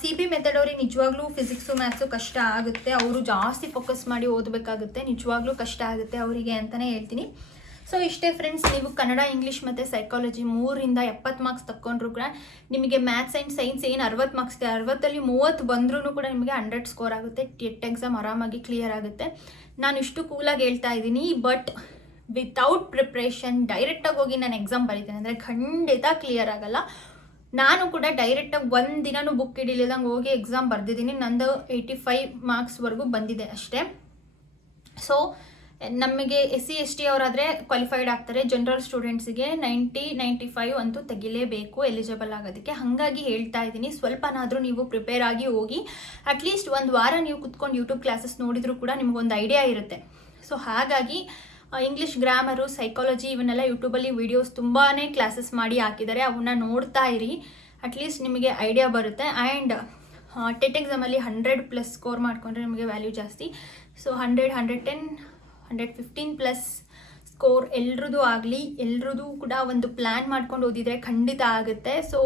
ಸಿ ಬಿ ಮೆಥಡ್ ಅವ್ರಿಗೆ ನಿಜವಾಗ್ಲೂ ಫಿಸಿಕ್ಸು ಮ್ಯಾಥ್ಸು ಕಷ್ಟ ಆಗುತ್ತೆ. ಅವರು ಜಾಸ್ತಿ ಫೋಕಸ್ ಮಾಡಿ ಓದಬೇಕಾಗುತ್ತೆ. ನಿಜವಾಗ್ಲೂ ಕಷ್ಟ ಆಗುತ್ತೆ ಅವರಿಗೆ ಅಂತಲೇ ಹೇಳ್ತೀನಿ. ಸೊ ಇಷ್ಟೇ ಫ್ರೆಂಡ್ಸ್ ನೀವು ಕನ್ನಡ ಇಂಗ್ಲೀಷ್ ಮತ್ತು ಸೈಕಾಲಜಿ ಮೂರಿಂದ ಎಪ್ಪತ್ತು ಮಾರ್ಕ್ಸ್ ತಗೊಂಡ್ರು ಕೂಡ ನಿಮಗೆ ಮ್ಯಾಥ್ಸ್ ಆ್ಯಂಡ್ ಸೈನ್ಸ್ ಏನು ಅರವತ್ತು ಮಾರ್ಕ್ಸ್ ಇದೆ, ಅರವತ್ತಲ್ಲಿ ಮೂವತ್ತು ಬಂದ್ರೂ ಕೂಡ ನಿಮಗೆ ಹಂಡ್ರೆಡ್ ಸ್ಕೋರ್ ಆಗುತ್ತೆ. ಟೆಟ್ ಎಕ್ಸಾಮ್ ಆರಾಮಾಗಿ ಕ್ಲಿಯರ್ ಆಗುತ್ತೆ. ನಾನು ಇಷ್ಟು ಕೂಲಾಗಿ ಹೇಳ್ತಾ ಇದ್ದೀನಿ ಬಟ್ ವಿತೌಟ್ ಪ್ರಿಪ್ರೇಷನ್ ಡೈರೆಕ್ಟಾಗಿ ಹೋಗಿ ನಾನು ಎಕ್ಸಾಮ್ ಬರೀತೇನೆ. ಅಂದರೆ ಖಂಡಿತ ಕ್ಲಿಯರ್ ಆಗಲ್ಲ. ನಾನು ಕೂಡ ಡೈರೆಕ್ಟಾಗಿ ಒಂದು ದಿನನೂ ಬುಕ್ ಹಿಡಿಲಿದಂಗೆ ಹೋಗಿ ಎಕ್ಸಾಮ್ ಬರೆದಿದ್ದೀನಿ. ನಂದು ಏಯ್ಟಿ ಫೈವ್ ಮಾರ್ಕ್ಸ್ವರೆಗೂ ಬಂದಿದೆ ಅಷ್ಟೇ. ಸೊ ನಮಗೆ ಎಸ್ ಸಿ ಎಸ್ ಟಿ ಅವರಾದರೆ ಕ್ವಾಲಿಫೈಡ್ ಆಗ್ತಾರೆ. ಜನರಲ್ ಸ್ಟೂಡೆಂಟ್ಸಿಗೆ ನೈಂಟಿ ನೈಂಟಿ ಫೈವ್ ಅಂತೂ ತೆಗಿಲೇಬೇಕು ಎಲಿಜಿಬಲ್ ಆಗೋದಕ್ಕೆ. ಹಾಗಾಗಿ ಹೇಳ್ತಾ ಇದ್ದೀನಿ. ಸ್ವಲ್ಪನಾದರೂ ನೀವು ಪ್ರಿಪೇರ್ ಆಗಿ ಹೋಗಿ ಅಟ್ಲೀಸ್ಟ್ ಒಂದು ವಾರ ನೀವು ಕುತ್ಕೊಂಡು ಯೂಟ್ಯೂಬ್ ಕ್ಲಾಸಸ್ ನೋಡಿದರೂ ಕೂಡ ನಿಮಗೊಂದು ಐಡಿಯಾ ಇರುತ್ತೆ. ಸೊ ಹಾಗಾಗಿ ಇಂಗ್ಲೀಷ್ ಗ್ರಾಮರು ಸೈಕಾಲಜಿ ಇವನ್ನೆಲ್ಲ ಯೂಟ್ಯೂಬಲ್ಲಿ ವೀಡಿಯೋಸ್ ತುಂಬಾ ಕ್ಲಾಸಸ್ ಮಾಡಿ ಹಾಕಿದ್ದಾರೆ. ಅವನ್ನ ನೋಡ್ತಾ ಇರಿ. ಅಟ್ಲೀಸ್ಟ್ ನಿಮಗೆ ಐಡಿಯಾ ಬರುತ್ತೆ. ಆ್ಯಂಡ್ ಟೆಟ್ ಎಕ್ಸಾಮಲ್ಲಿ ಹಂಡ್ರೆಡ್ ಪ್ಲಸ್ ಸ್ಕೋರ್ ಮಾಡಿಕೊಂಡ್ರೆ ನಿಮಗೆ ವ್ಯಾಲ್ಯೂ ಜಾಸ್ತಿ. So hundred hundred ten hundred fifteen plus score ಎಲ್ರದ್ದು ಆಗಲಿ, ಎಲ್ರದ್ದು ಕೂಡ ಒಂದು ಪ್ಲ್ಯಾನ್ ಮಾಡ್ಕೊಂಡು ಓದಿದರೆ ಖಂಡಿತ ಆಗುತ್ತೆ. ಸೊ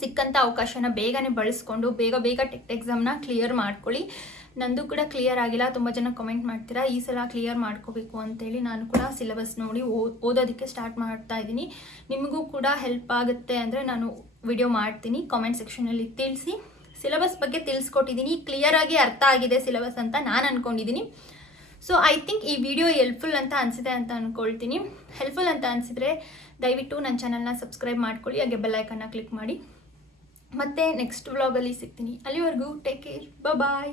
ಸಿಕ್ಕಂಥ ಅವಕಾಶನ ಬೇಗನೆ ಬಳಸ್ಕೊಂಡು ಬೇಗ ಬೇಗ ಟೆಟ್ ಎಕ್ಸಾಮ್ನ ಕ್ಲಿಯರ್ ಮಾಡ್ಕೊಳ್ಳಿ. ನಂದು ಕೂಡ ಕ್ಲಿಯರ್ ಆಗಿಲ್ಲ. ತುಂಬ ಜನ ಕಮೆಂಟ್ ಮಾಡ್ತೀರಾ, ಈ ಸಲ ಕ್ಲಿಯರ್ ಮಾಡ್ಕೋಬೇಕು ಅಂತೇಳಿ ನಾನು ಕೂಡ ಸಿಲೆಬಸ್ ನೋಡಿ ಓದೋದಕ್ಕೆ ಸ್ಟಾರ್ಟ್ ಮಾಡ್ತಾ ಇದ್ದೀನಿ. ನಿಮಗೂ ಕೂಡ ಹೆಲ್ಪ್ ಆಗುತ್ತೆ ಅಂದರೆ ನಾನು ವಿಡಿಯೋ ಮಾಡ್ತೀನಿ. ಕಾಮೆಂಟ್ ಸೆಕ್ಷನಲ್ಲಿ ತಿಳಿಸಿ. ಸಿಲೆಬಸ್ ಬಗ್ಗೆ ತಿಳಿಸ್ಕೊಟ್ಟಿದ್ದೀನಿ. ಕ್ಲಿಯರಾಗಿ ಅರ್ಥ ಆಗಿದೆ ಸಿಲೆಬಸ್ ಅಂತ ನಾನು ಅಂದ್ಕೊಂಡಿದ್ದೀನಿ ಸೊ ಐ ಥಿಂಕ್ ಈ ವಿಡಿಯೋ ಹೆಲ್ಪ್ಫುಲ್ ಅಂತ ಅನಿಸಿದೆ ಅಂತ ಅಂದ್ಕೊಳ್ತೀನಿ ಹೆಲ್ಪ್ಫುಲ್ ಅಂತ ಅನಿಸಿದ್ರೆ ದಯವಿಟ್ಟು ನನ್ನ ಚಾನಲ್ನ ಸಬ್ಸ್ಕ್ರೈಬ್ ಮಾಡ್ಕೊಳ್ಳಿ. ಹಾಗೆ ಬೆಲ್ಲೈಕನ್ನ ಕ್ಲಿಕ್ ಮಾಡಿ. ಮತ್ತೆ ನೆಕ್ಸ್ಟ್ ವ್ಲಾಗಲ್ಲಿ ಸಿಗ್ತೀನಿ. ಅಲ್ಲಿವರೆಗೂ ಟೇಕ್ ಕೇರ್ ಬಾಯ್